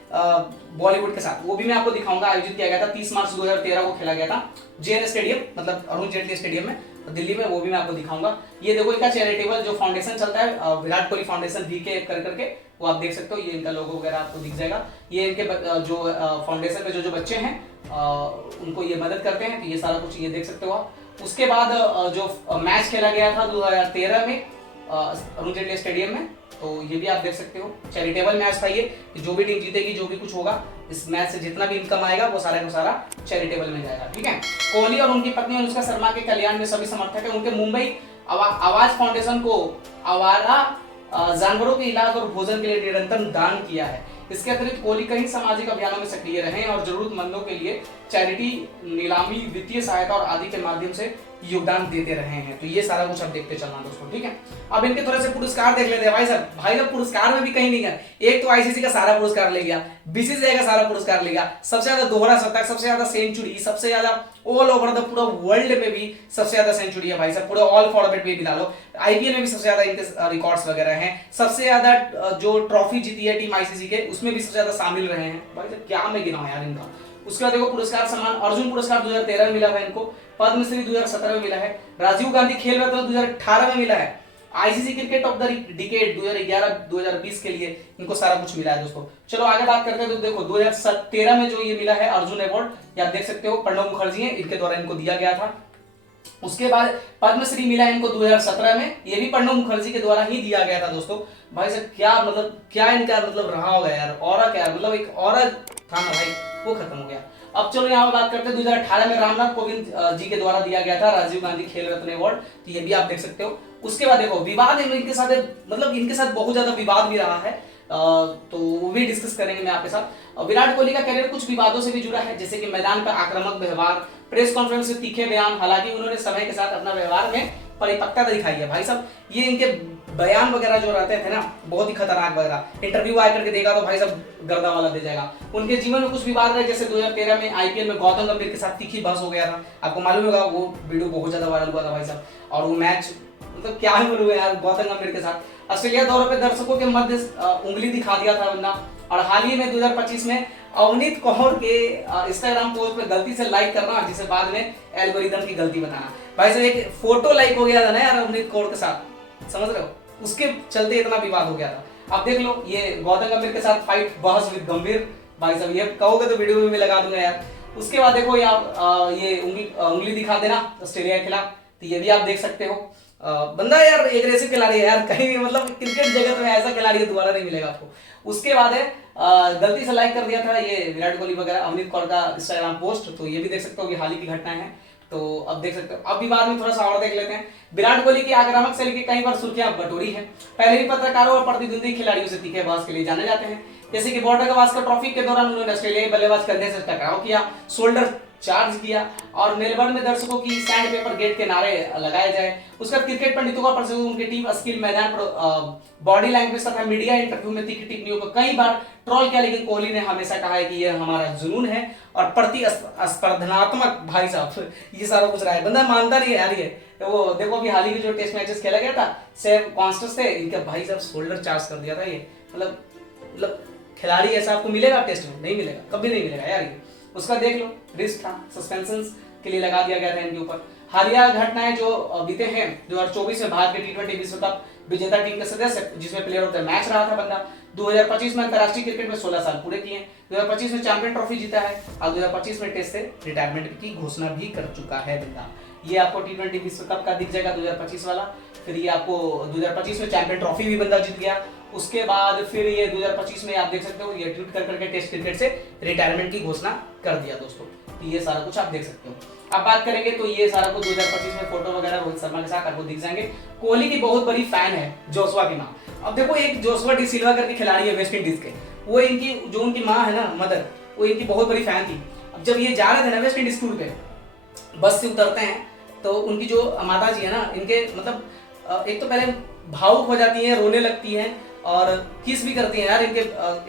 बॉलीवुड के साथ, वो भी मैं आपको दिखाऊंगा। आयोजित किया गया था 30 मार्च 2013 को खेला गया था जेएन स्टेडियम, मतलब अरुण जेटली स्टेडियम में दिल्ली में, वो भी मैं आपको दिखाऊंगा। ये देखो इनका चैरिटेबल जो फाउंडेशन चलता है विराट कोहली फाउंडेशन वीके करके, वो आप देख सकते हो। ये इनका लोगो वगैरह आपको दिख जाएगा। ये इनके जो फाउंडेशन में जो बच्चे हैं उनको ये मदद करते हैं, तो ये सारा कुछ ये देख सकते हो आप। उसके बाद जो मैच खेला गया था 2013 में अरुण जेटली स्टेडियम में, तो ये भी आप देख सकते हो। चैरिटेबल मैच था ये, कि जो भी टीम जीतेगी, जो भी कुछ होगा इस मैच से जितना भी इनकम आएगा वो सारा का सारा चैरिटेबल में जाएगा। ठीक है, कोहली और उनकी पत्नी अनुष्का शर्मा के कल्याण में सभी समर्थक है। उनके मुंबई आवाज फाउंडेशन को आवारा जानवरों के इलाज और भोजन के लिए निरंतर दान किया है। इसके अतिरिक्त कोहली कई सामाजिक अभियानों में सक्रिय रहे हैं और जरूरतमंदों के लिए चैरिटी, नीलामी, वित्तीय सहायता और आदि के माध्यम से योगदान देते रहे हैं। तो ये सारा कुछ आप देखते चलना दोस्तों। ठीक है, अब इनके थोड़े से पुरस्कार देख लेते हैं भाई साहब। भाई साहब पुरस्कार में भी कहीं नहीं गए। एक तो आईसीसी का सारा पुरस्कार ले गया, बीसीसीआई का सारा पुरस्कार ले गया, सबसे ज्यादा दोहरा शतक, सबसे ज्यादा सेंचुरी, सबसे ज्यादा ऑल ओवर द पूरा वर्ल्ड में भी सबसे ज्यादा सेंचुरी है भाई साहब, पूरे ऑल फॉर्मेट में भी ला लो। आईपीएल में भी सबसे ज्यादा इनके रिकॉर्ड्स वगैरह हैं। सबसे ज्यादा जो ट्रॉफी जीती है टीम आईसीसी के, उसमें भी सबसे ज्यादा शामिल रहे हैं भाई साहब। क्या मैं गिनाऊं यार इनका। उसके बाद देखो पुरस्कार सम्मान, अर्जुन पुरस्कार 2013 में मिला है इनको, पद्मश्री 2017 में मिला है, राजीव गांधी खेल रत्न 2018 में मिला है, ICC cricket of the decade 2011-2020 के लिए इनको सारा कुछ मिला है दोस्तों। चलो आगे बात करते हैं। तो देखो 2013 में जो ये मिला है अर्जुन अवार्ड, ये आप देख सकते हो, प्रणब मुखर्जी है इनके द्वारा इनको दिया गया था। उसके बाद पद्मश्री मिला है इनको 2017 में, ये भी प्रणब मुखर्जी के द्वारा ही दिया गया था दोस्तों। भाई साहब क्या मतलब, क्या इनका मतलब रहा होगा यार, ऑरा क्या मतलब, एक ऑरा था ना भाई, वो खत्म हो गया। अब चलो यहाँ पर बात करते हैं 2018 में रामनाथ कोविंद जी के द्वारा दिया गया था राजीव गांधी खेल रत्न अवार्ड, तो ये भी आप देख सकते हो। उसके बाद देखो विवाद इनके साथ, मतलब इनके साथ बहुत ज्यादा विवाद भी रहा है, तो वो भी डिस्कस करेंगे मैं आपके साथ। विराट कोहली का करियर कुछ विवादों से भी जुड़ा है, जैसे कि मैदान पर आक्रामक व्यवहार, प्रेस कॉन्फ्रेंस से तीखे बयान। हालांकि उन्होंने समय के साथ अपना व्यवहार में परिपक्वता दिखाई है भाई साहब। ये इनके बयान वगैरह जो रहते थे ना, बहुत ही खतरनाक वगैरह। इंटरव्यू आकर के देखा तो भाई साहब गर्दा वाला दे जाएगा। उनके जीवन में कुछ विवाद रहे, जैसे 2013 में आईपीएल में गौतम गंभीर के साथ तीखी बहस हो गया था, आपको मालूम होगा, वो वीडियो बहुत ज्यादा वायरल हुआ था भाई साहब। और वो मैच मतलब क्या ही बोलूं यार, गौतम गंभीर के साथ ऑस्ट्रेलिया दौरे पे दर्शकों के मध्य उंगली दिखा दिया था बंदा। और हाल ही में 2025 में अवनीत कौर के इंस्टाग्राम पोस्ट पे गलती से लाइक करना, जिसे बाद में एल्गोरिदम की गलती बताना। भाई साहब एक फोटो लाइक हो गया था ना यार अवनीत कौर के साथ, समझ रहे हो, उसके चलते इतना विवाद हो गया था। अब देख लो ये गौतम गंभीर के साथ फाइट, बहस विद गंभीर। भाई साहब ये कहोगे तो वीडियो में भी लगा दूंगा यार। उसके बाद देखो यार ये उंगली दिखा देना ऑस्ट्रेलिया के खिलाफ, तो ये भी आप देख सकते हो। बंदा यार एग्रेसिव खिलाड़ी है यार, कहीं भी मतलब क्रिकेट जगत में ऐसा खिलाड़ी दोबारा नहीं मिलेगा आपको। उसके बाद है गलती से लाइक कर दिया था ये विराट कोहली वगैरह अवनीत कौर का इंस्टाग्राम पोस्ट, तो ये भी देख सकते हो, ये हाल ही की घटना है। तो अब देख सकते हो। अब विवाद में थोड़ा सा और देख लेते हैं। विराट कोहली की आक्रामक शैली की कई बार सुर्खियां बटोरी है। पहले भी पत्रकारों और प्रतिद्वंदी खिलाड़ियों से तीखे बहस के लिए जाने जाते हैं, जैसे कि बॉर्डर गवास्कर ट्रॉफी के दौरान उन्होंने ऑस्ट्रेलियाई बल्लेबाज कंधे से टकराव किया, शोल्डर चार्ज किया, और मेलबर्न में दर्शकों की सैंड पेपर गेट के नारे लगाए जाए। उसके बाद क्रिकेट पंडितों का प्रसिद्ध उनकी टीम स्किल, मैदान पर बॉडी लैंग्वेज तथा मीडिया इंटरव्यू में तीखी टिप्पणियों को कई बार ट्रोल किया, लेकिन कोहली ने हमेशा कहा है कि यह हमारा जुनून है और प्रतिस्पर्धात्मक। भाई साहब ये सारा कुछ रहा है, बंदा मानता नहीं है यार ये। तो वो देखो अभी हाल ही के जो टेस्ट मैचेस खेला गया था, सेव कॉन्स्टेंस से इनके भाई साहब शोल्डर चार्ज कर दिया था ये। मतलब खिलाड़ी ऐसा आपको मिलेगा टेस्ट में? नहीं मिलेगा, कभी नहीं मिलेगा यार ये। उसका देख लो, रिस्क था, सस्पेंशन के लिए लगा दिया गया था इनके ऊपर। हालिया घटनाएं जो बीते हैं 2024 में भारत के टी20 विश्व कप विजेता टीम के सदस्य, जिसमें प्लेयर ऑफ द मैच रहा था बंदा। 2025 में अंतरराष्ट्रीय क्रिकेट में 16 साल पूरे किए। 2025 में चैंपियन ट्रॉफी जीता है और 2025 में टेस्ट से रिटायरमेंट की घोषणा भी कर चुका है बंदा। ये आपको टी20 विश्व कप का दिख जाएगा 2025 वाला। फिर ये आपको 2025 में चैंपियन ट्रॉफी भी बंदा जीत गया। उसके बाद फिर ये 2025 में आप देख सकते हो ये ट्वीट कर करके टेस्ट क्रिकेट से रिटायरमेंट की घोषणा कर दिया दोस्तों। तो ये सारा कुछ आप देख सकते हो। अब बात करेंगे तो ये सारा कुछ 2025 में फोटो वगैरह रोहित शर्मा के साथ आपको दिख जाएंगे। कोहली की बहुत बड़ी फैन है जोशुआ की माँ। अब देखो एक जोशुआ डी सिल्वा करके खिलाड़ी है वेस्ट इंडीज के, वो इनकी जो उनकी माँ है ना मदर, वो इनकी बहुत बड़ी फैन थी। अब जब ये जा रहे थे ना वेस्ट इंडीज टूर पे, बस से उतरते हैं तो उनकी जो माता जी है ना, इनके मतलब एक तो पहले भावुक हो जाती हैं, रोने लगती हैं और किस भी करती हैं यार इनके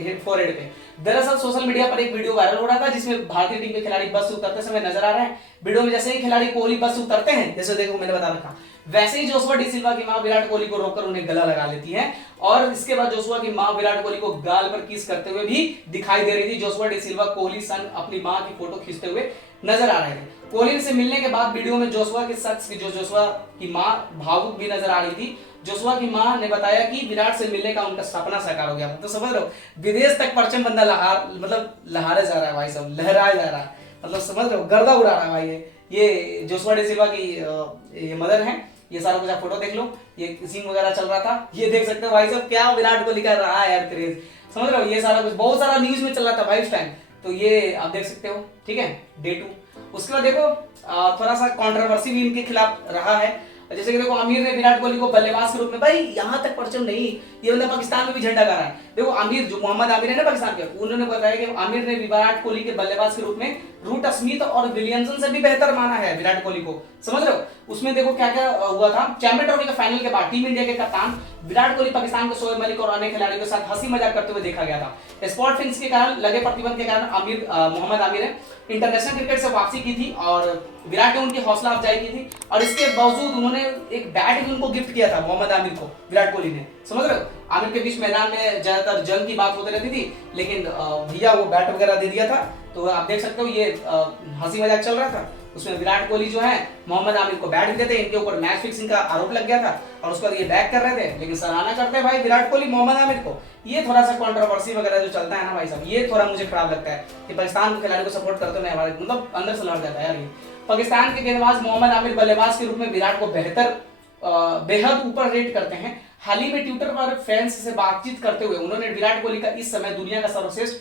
हेड फोरहेड पे। दरअसल सोशल मीडिया पर एक वीडियो वायरल हो रहा था जिसमें भारतीय टीम के खिलाड़ी बस से उतरते समय नजर आ रहे हैं। वीडियो में जैसे ही खिलाड़ी कोहली बस से उतरते हैं, जैसे देखो मैंने बता रखा, वैसे ही जोशुआ डी सिल्वा की मां विराट कोहली को रोककर उन्हें गला लगा लेती है और इसके बाद जोशुआ की मां विराट कोहली को गाल पर किस करते हुए भी दिखाई दे रही थी। जोशुआ डी सिल्वा कोहली संग अपनी मां की फोटो खींचते हुए नजर आ रहे थे। कोहली से मिलने के बाद वीडियो में जोशुआ के शख्स की जो जोशुआ की मां भावुक भी नजर आ रही थी। जोशुआ की मां ने बताया कि विराट से मिलने का उनका सपना साकार हो गया था। तो समझ रहे हो, विदेश तक परचम बंदा लहारे जा रहा है भाई साहब, लहराया जा रहा है, मतलब समझ रहे हो, गर्दा उड़ा रहा है भाई। ये जोशुआ डी सिल्वा की ये मदर है। ये सारा कुछ आप फोटो देख लो, ये सीन वगैरह चल रहा था, ये देख सकते हो भाई साहब क्या विराट कोहली का रहा है यार क्रेज, समझ रहे हो। ये सारा कुछ बहुत सारा न्यूज में चल रहा था भाई उस टाइम, तो ये आप देख सकते हो, ठीक है, डे 2। उसके बाद देखो थोड़ा सा कंट्रोवर्सी भी इनके खिलाफ रहा है। जैसे कि देखो आमिर ने विराट कोहली को बल्लेबाज के रूप में, भाई यहाँ तक परचम नहीं, ये बंदा पाकिस्तान में भी झंडा गाड़ा है। देखो आमिर, जो मोहम्मद आमिर है ना पाकिस्तान के, उन्होंने बताया कि आमिर ने विराट कोहली के बल्लेबाज के रूप में रूट स्मिथ और विलियमसन से भी बेहतर माना है विराट कोहली को, समझ रहे हो। उसमें देखो क्या क्या हुआ था। चैंपियन ट्रॉफी के फाइनल के बाद टीम इंडिया के कप्तान विराट कोहली पाकिस्तान के शोएब मलिक और अन्य खिलाड़ियों के साथ हंसी मजाक करते हुए देखा गया था। स्पॉट फिक्स के कारण लगे प्रतिबंध के कारण मोहम्मद आमिर ने इंटरनेशनल क्रिकेट से वापसी की थी और विराट ने उनकी हौसला अफजाई की थी और इसके बावजूद उन्होंने एक बैट भी उनको गिफ्ट किया था मोहम्मद आमिर को, विराट कोहली ने, समझ रहे हो। आमिर के बीच मैदान में ज्यादातर जंग की बात होती रहती थी, लेकिन भैया वो बैट वगैरह दे दिया था। तो आप देख सकते हो ये हंसी मजाक चल रहा था, उसमें विराट कोहली जो है मोहम्मद आमिर को बैट भी देते, इनके ऊपर मैच फिक्सिंग का आरोप लग गया था और उसके बाद ये बैक कर रहे थे, लेकिन सराहना करते हैं भाई विराट कोहली मोहम्मद आमिर को। ये थोड़ा सा कंट्रोवर्सी वगैरह जो चलता है ना भाई साहब, ये थोड़ा मुझे खराब लगता है कि पाकिस्तान के खिलाड़ी को सपोर्ट करते हुए हमारे मतलब अंदर से लड़ जाता है यार। ये पाकिस्तान के गेंदबाज मोहम्मद आमिर बल्लेबाज के रूप में विराट को बेहद ऊपर रेट करते हैं। हाल ही में ट्विटर पर फैंस से बातचीत करते हुए उन्होंने विराट कोहली का इस समय दुनिया का सर्वश्रेष्ठ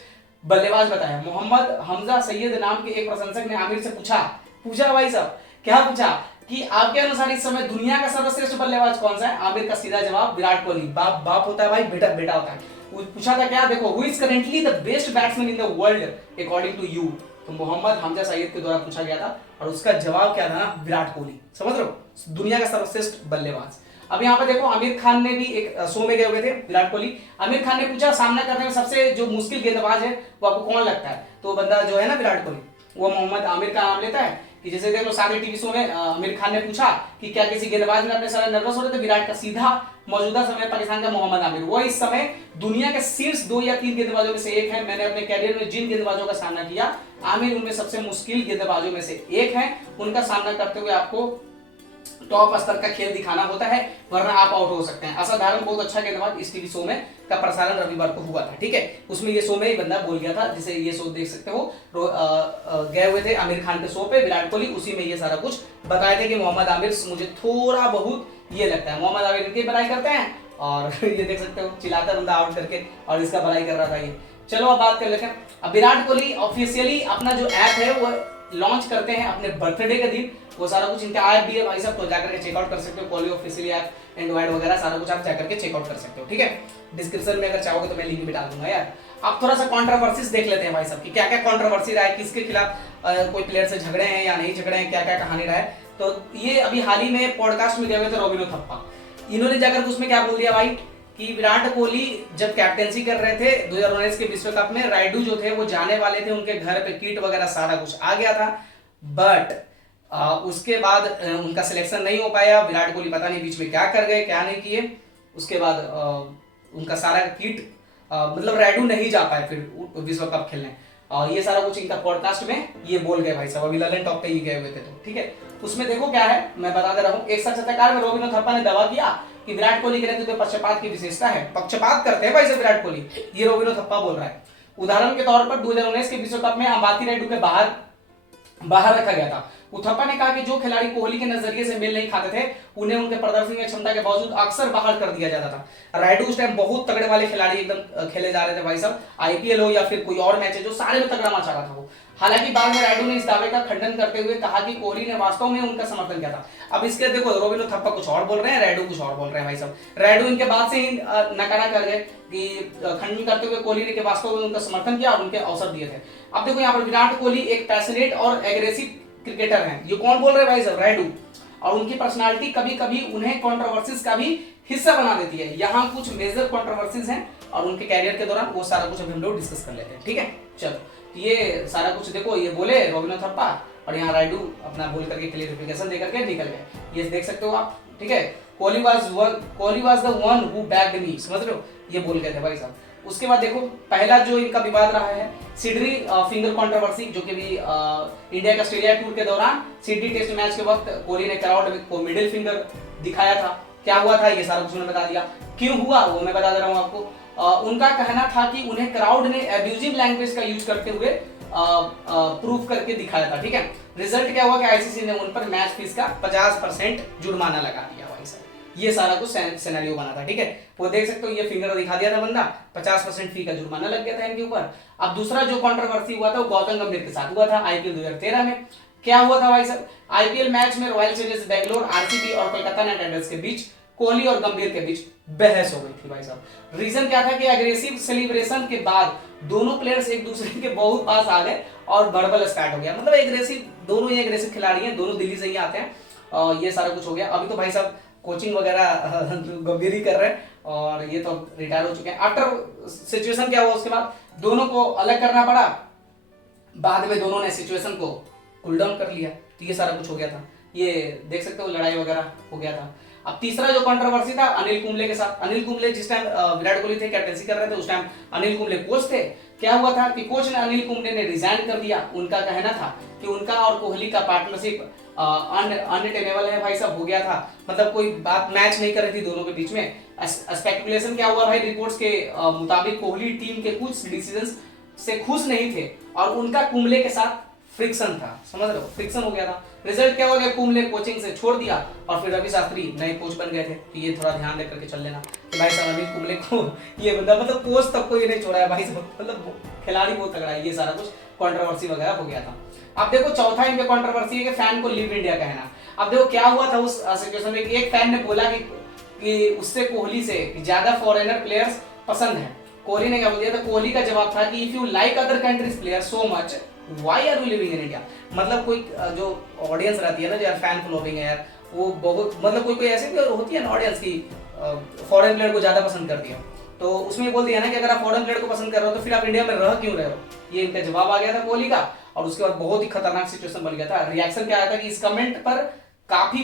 बल्लेबाज बताया। मोहम्मद हमजा सैयद नाम के एक प्रशंसक ने आमिर से पूछा भाई साहब, क्या पूछा कि आपके अनुसार इस समय दुनिया का सर्वश्रेष्ठ बल्लेबाज कौन सा है। आमिर का सीधा जवाब विराट कोहली। बाप होता है भाई, बेटा होता है। पूछा था क्या, देखो who is currently the best batsman in the world according to you, तो मोहम्मद हमजा सैयद के द्वारा पूछा गया था और उसका जवाब क्या था ना, विराट कोहली, समझ रहे हो, दुनिया का सर्वश्रेष्ठ बल्लेबाज। अब यहाँ पे देखो आमिर खान ने भी एक शो में गए हुए थे विराट कोहली। आमिर खान ने पूछा सामना करने में सबसे जो मुश्किल गेंदबाज है वो आपको कौन लगता है, तो बंदा जो है ना विराट कोहली, वो मोहम्मद आमिर का नाम लेता है। कि जैसे देख लो सारे टीवी शो में आमिर खान ने पूछा कि क्या किसी गेंदबाज में अपने समय नर्वस हो रहे थे, विराट का सीधा मौजूदा समय पाकिस्तान का मोहम्मद आमिर, वो इस समय दुनिया के शीर्ष 2 या 3 गेंदबाजों में से एक है। मैंने अपने कैरियर में जिन गेंदबाजों का सामना किया, आमिर उनमें सबसे मुश्किल गेंदबाजों में से एक है। उनका सामना करते हुए आपको टॉप स्तर का खेल दिखाना होता है, वरना आप आउट हो सकते हैं। असाधारण बहुत अच्छा गेंदबाज इस टीवी शो में का प्रसारण रविवार को हुआ था, ठीक है। उसमें ये शो में ही बंदा बोल गया था, जिसे ये शो देख सकते हो, गए हुए थे आमिर खान के शो पे विराट कोहली, उसी में ये सारा कुछ बताए थे कि मोहम्मद आमिर मुझे थोड़ा बहुत ये लगता है। मोहम्मद आमिर की बड़ाई करते हैं और ये देख सकते हो चिल्लाता बंदा आउट करके और इसका बड़ाई कर रहा था ये। चलो अब बात कर लेते हैं। अब विराट कोहली ऑफिशियली अपना जो ऐप है वो लॉन्च करते हैं अपने बर्थडे के दिन। वो सारा कुछ इनका ऐप भी है भाई साहब, तो जाकर के चेकआउट कर सकते हो। कोहली ऑफिशियल ऐप, एंड्रॉइड वगैरह सारा कुछ आप जाकर के चेकआउट कर सकते हो, ठीक है। डिस्क्रिप्शन में अगर चाहोगे तो मैं लिंक भी डाल दूंगा यार। आप थोड़ा सा कंट्रोवर्सीज देख लेते हैं भाई साहब कि क्या क्या कंट्रोवर्सी रहा है, किसके खिलाफ कोई प्लेयर से झगड़े हैं या नहीं झगड़े हैं, क्या क्या कहानी रहा है। तो ये अभी हाल ही में पॉडकास्ट में गए हुए थे रोबिनो थप्पा, इन्होंने जाकर उसमें क्या बोल दिया भाई कि विराट कोहली जब कैप्टेंसी कर रहे थे 2019 के विश्व कप में, राइडू जो थे वो जाने वाले थे, उनके घर पे किट वगैरह सारा कुछ आ गया था, बट उसके बाद उनका सिलेक्शन नहीं हो पाया। विराट कोहली पता नहीं बीच में क्या कर गए, क्या नहीं किए। उसके बाद उनका सारा किट मतलब राइडू नहीं जा पाए फिर विश्व कप खेलने, और ये सारा कुछ इनका पॉडकास्ट में ये बोल गए भाई साहब। अभी ललन टॉप पे ही गए हुए थे, तो ठीक है। उसमें देखो क्या है, मैं बता दे रहा हूँ। एक साक्षात्कार में रोबिनो थप्पा ने दावा किया कि विराट कोहली के नेतृत्व में पक्षपात की विशेषता है। पक्षपात करते हैं भाई साहब विराट कोहली, ये रोबिनो थप्पा बोल रहा है। उदाहरण के तौर पर 2019 के विश्व कप में अंबाती रायडू के बाहर रखा गया था। उथप्पा ने कहा कि जो खिलाड़ी कोहली के नजरिए से मेल नहीं खाते थे, उन्हें उनके प्रदर्शन की क्षमता के बावजूद अक्सर बाहर कर दिया जाता था। रायडू उस टाइम बहुत तगड़े वाले खिलाड़ी एकदम खेले जा रहे थे भाई साहब, आईपीएल हो या फिर कोई और मैच है, जो सारे में तगड़ा मचा रहा था वो। हालांकि बाद में रायडू ने इस दावे का खंडन करते हुए कहा कि कोहली ने वास्तव में उनका समर्थन किया था। अब इसके देखो रोबिनो थप्पा कुछ और बोल रहे हैं, रायडू कुछ और बोल रहे हैं भाई साहब। रायडू इनके बात से ही नकारा कर गए कि खंडन करते हुए कोहली ने के वास्तव में उनका समर्थन किया और उनके अवसर दिए थे। अब देखो यहाँ पर विराट कोहली एक पैशनेट और एग्रेसिव क्रिकेटर हैं, ये कौन बोल रहे हैं भाई साहब, रायडू। और उनकी पर्सनालिटी कभी कभी उन्हें कंट्रोवर्सीज का भी हिस्सा बना देती है। यहाँ कुछ मेजर कंट्रोवर्सीज हैं और उनके कैरियर के दौरान वो सारा कुछ अभी हम लोग डिस्कस कर लेते हैं, ठीक है। चलो ये सारा कुछ देखो, ये बोले रोबिनो थप्पा और यहाँ राइडू अपना बोल करके क्लियरिफिकेशन दे करके निकल गए, ये देख सकते हो आप, ठीक है। Kohli was the one who backed me, समझ रहे हो, ये बोल गए थे भाई साहब। उसके बाद देखो पहला जो इनका विवाद रहा है सिडनी फिंगर कंट्रोवर्सी, जो कि भी इंडिया का ऑस्ट्रेलिया टूर के दौरान सिडनी टेस्ट मैच के वक्त कोहली ने क्राउड को मिडिल फिंगर दिखाया था। क्या हुआ था ये सारा कुछ उन्होंने बता दिया, क्यों हुआ वो मैं बता दे रहा हूँ आपको। उनका कहना था कि उन्हें क्राउड ने एब्यूजिव लैंग्वेज का यूज करते हुए प्रूफ करके दिखाया था, ठीक है। रिजल्ट क्या हुआ कि आईसीसी ने उन पर मैच फीस का 50% जुर्माना लगा दिया भाई साहब। ये सारा कुछ सिनेरियो बना था, ठीक है। वो देख सकते हो ये फिंगर दिखा दिया था बंदा, 50% फी का जुर्माना लग गया था इनके ऊपर। अब दूसरा जो कंट्रोवर्सी हुआ था वो गौतम गंभीर के साथ हुआ था आईपीएल 2013 में। क्या हुआ था भाई साहब, आईपीएल मैच में रॉयल चैलेंजर्स बैंगलोर आरसीबी और कोलकाता नाइट राइडर्स के बीच कोहली और गंभीर के बीच बहस हो गई थी भाई साहब। रीजन क्या था कि एग्रेसिव सेलिब्रेशन के बाद दोनों प्लेयर्स एक दूसरे के बहुत पास आ गए और बड़बड़ स्टार्ट हो गया। मतलब एग्रेसिव, दोनों ही एग्रेसिव खिलाड़ी हैं, दोनों दिल्ली से ही आते हैं। ये सारा कुछ हो गया। अभी तो भाई साहब कोचिंग वगैरह गंभीर ही कर रहे हैं और ये तो रिटायर हो चुके हैं। आफ्टर सिचुएशन क्या हुआ उसके बाद दोनों को अलग करना पड़ा, बाद में दोनों ने सिचुएशन को कूल डाउन कर लिया, तो ये सारा कुछ हो गया था। ये देख सकते हो लड़ाई वगैरह हो गया था। अब तीसरा जो कंट्रोवर्सी था अनिल कुंबले के साथ। अनिल कुंबले जिस टाइम विराट कोहली थे कैप्टेंसी कर रहे थे, उस टाइम अनिल कुंबले कोच थे। क्या हुआ था कि कोच ने अनिल कुंबले ने रिजाइन कर दिया। उनका कहना था कि उनका और कोहली का पार्टनरशिप अनटेनेबल है भाई साहब, हो गया था। मतलब कोई बात मैच नहीं कर रही थी दोनों के बीच में। स्पेकुलेशन क्या हुआ भाई, रिपोर्ट्स के मुताबिक कोहली टीम के कुछ डिसीजंस से खुश नहीं थे और उनका कुंबले के साथ फ्रिक्शन था, समझ रहे हो, फ्रिक्शन हो गया था। रिजल्ट क्या हो गया, कुंबले कोचिंग से छोड़ दिया और फिर रवि शास्त्री नए कोच बन गए थे। तो ये थोड़ा ध्यान देकर के चल लेना कि भाई साहब अनिल कुंबले को ये बंदा मतलब कोच तक को ये नहीं छोड़ा है भाई साहब, मतलब खिलाड़ी बहुत तगड़ा है। ये सारा कुछ कंट्रोवर्सी वगैरह हो गया था। अब देखो चौथा इनका कंट्रोवर्सी है कि फैन को लीव इंडिया कहना। अब देखो क्या हुआ था उस सिचुएशन में, एक फैन ने बोला कि उससे कोहली से ज्यादा फॉरेनर प्लेयर्स पसंद है। कोहली ने क्या बोल दिया था, कोहली का जवाब था कि if you like other countries player so much why are you living in India. मतलब कोई जो ऑडियंस रहती है ना, जो यार फैन फॉलोइंग है यार, वो बहुत मतलब कोई ऐसे भी होती है ना ऑडियंस की फॉरेन प्लेयर को ज्यादा पसंद करती है। तो उसमें बोल दिया ना कि अगर आप फॉरेन प्लेयर को पसंद कर रहे हो तो फिर आप इंडिया में रह क्यों रहे हो। ये इनका जवाब आ गया था कोहली का और उसके बाद बहुत ही खतरनाक सिचुएशन बन गया था। रिएक्शन क्या आया था कि इस कमेंट पर काफी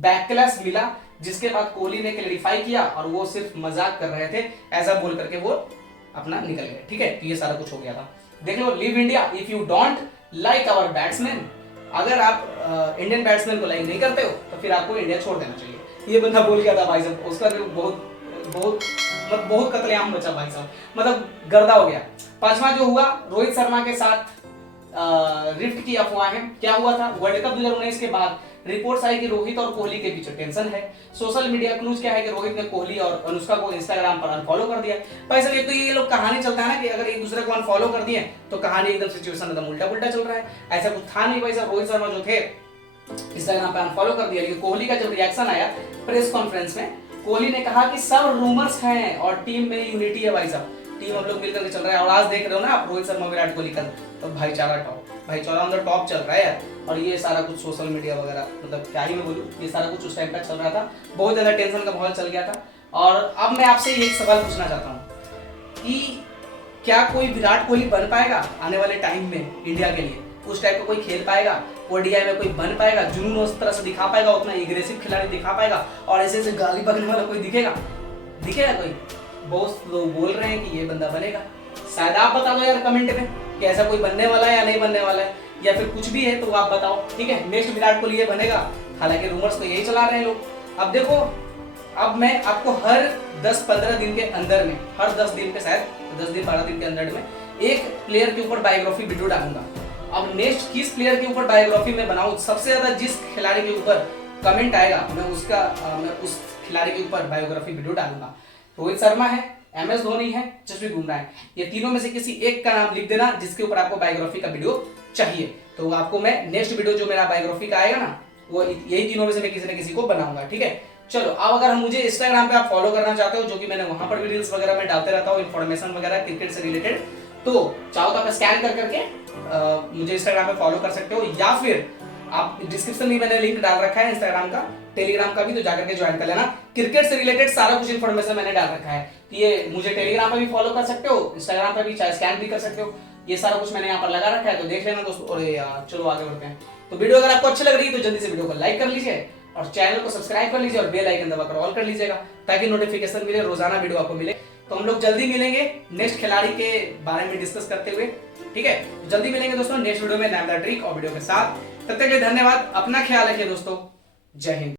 बैकलैश मिला, जिसके बाद कोहली ने क्लैरिफाई किया और वो सिर्फ मजाक कर रहे थे ऐसा बोल करके वो अपना निकल गए, ठीक है। तो ये सारा कुछ हो गया था। देख लो, leave India if you don't like our batsman. अगर आप इंडियन बैट्समैन को लाइक नहीं करते हो तो फिर आपको इंडिया छोड़ देना चाहिए, ये बंदा बोल गया था भाई साहब। उसका फिर बहुत कतलेआम बचा भाई साहब, मतलब गर्दा हो गया। पांचवा जो हुआ, रोहित शर्मा के साथ रिफ्ट की अफवाहें। क्या हुआ था, वर्ल्ड कप 2019 के बाद रिपोर्ट्स आई कि रोहित और कोहली के बीच टेंशन है। सोशल मीडिया क्लूज क्या है कि रोहित ने कोहली और अनुष्का को इंस्टाग्राम पर अनफॉलो कर दिया। भाई साहब एक तो ये लोग कहानी चलता है ना कि अगर एक दूसरे को अनफॉलो कर दिए तो कहानी एकदम सिचुएशन एकदम उल्टा पुल्टा चल रहा है। ऐसा कुछ था नहीं भाई साहब। रोहित शर्मा जो थे इंस्टाग्राम पे अनफॉलो कर दिया, लेकिन कोहली का जब रिएक्शन आया प्रेस कॉन्फ्रेंस में, कोहली ने कहा कि सब रूमर्स हैं और टीम में यूनिटी है भाई साहब, टीम हम लोग मिलकर के चल रहा है। और आज देख रहे हो ना आप रोहित शर्मा विराट कोहली का तो भाईचारा अंदर टॉप चल रहा है यार। और ये सारा कुछ सोशल मीडिया वगैरह, मतलब क्या ही मैं बोलूं, ये सारा कुछ उस टाइम पे चल रहा था। बहुत ज्यादा टेंशन का माहौल चल गया था। और अब मैं आपसे एक सवाल पूछना चाहता हूँ कि क्या कोई विराट कोहली बन पाएगा आने वाले टाइम में इंडिया के लिए, उस टाइप का कोई खेल पाएगा, ओडीआई में कोई बन पाएगा, जुनून उस तरह से दिखा पाएगा, उतना एग्रेसिव खिलाड़ी दिखा पाएगा और ऐसे गाली बकने वाला कोई दिखेगा कोई? बहुत लोग बोल रहे हैं कि ये बंदा बनेगा। शायद आप बता दो यार कमेंट में कि ऐसा कोई बनने वाला है या नहीं बनने वाला है, या फिर कुछ भी है तो आप बताओ, ठीक है। नेक्स्ट विराट कोहली ये बनेगा, हालांकि रूमर्स तो यही चला रहे हैं लोग। अब देखो, अब मैं आपको हर 10-15 दिन के अंदर में, हर 10 दिन पे शायद 10 दिन 12 दिन के अंदर में एक प्लेयर के ऊपर बायोग्राफी वीडियो डालूंगा। अब नेक्स्ट किस प्लेयर के ऊपर बायोग्राफी में बनाऊं, सबसे ज्यादा जिस खिलाड़ी के ऊपर कमेंट आएगा मैं उस खिलाड़ी के ऊपर बायोग्राफी वीडियो डालूंगा। रोहित शर्मा है, MS धोनी है, जसप्रीत बुमराह है, ये तीनों में से किसी एक का नाम लिख देना जिसके ऊपर आपको बायोग्राफी का वीडियो चाहिए। तो आपको मैं नेक्स्ट वीडियो जो मेरा बायोग्राफी का आएगा ना, वो यही तीनों में से मैं किसी न किसी को बनाऊंगा, ठीक है। चलो, अब अगर मुझे इंस्टाग्राम पे आप फॉलो करना चाहते हो, जो कि मैंने वहां पर भी रील्स वगैरह में डालते रहता हूँ, इन्फॉर्मेशन वगैरह क्रिकेट से रिलेटेड, तो चाहो तो आप स्कैन कर करके मुझे इंस्टाग्राम पे फॉलो कर सकते हो, या फिर आप डिस्क्रिप्शन में मैंने लिंक डाल रखा है इंस्टाग्राम का, टेलीग्राम का भी, तो जाकर के ज्वाइन कर लेना। क्रिकेट से रिलेटेड सारा कुछ इन्फॉर्मेशन मैंने डाल रखा है, कि ये मुझे टेलीग्राम पे भी फॉलो कर सकते हो, इंस्टाग्राम पे भी चाहे स्कैन भी कर सकते हो, ये सारा कुछ मैंने यहाँ पर लगा रखा है, तो देख लेना दोस्तों। अरे यार चलो आगे बढ़ते हैं। तो वीडियो अगर आपको अच्छी लग रही है तो जल्दी से वीडियो को लाइक कर लीजिए और चैनल को सब्सक्राइब कर लीजिए और बेल आइकन दबाकर ऑल कर लीजिएगा, ताकि नोटिफिकेशन मिले, रोजाना वीडियो आपको मिले। तो हम लोग जल्दी मिलेंगे नेक्स्ट खिलाड़ी के बारे में डिस्कस करते हुए, ठीक है। जल्दी मिलेंगे दोस्तों नेक्स्ट वीडियो में नया ट्रिक और वीडियो के साथ। तब तक के लिए धन्यवाद, अपना ख्याल रखिए दोस्तों, जय हिंद।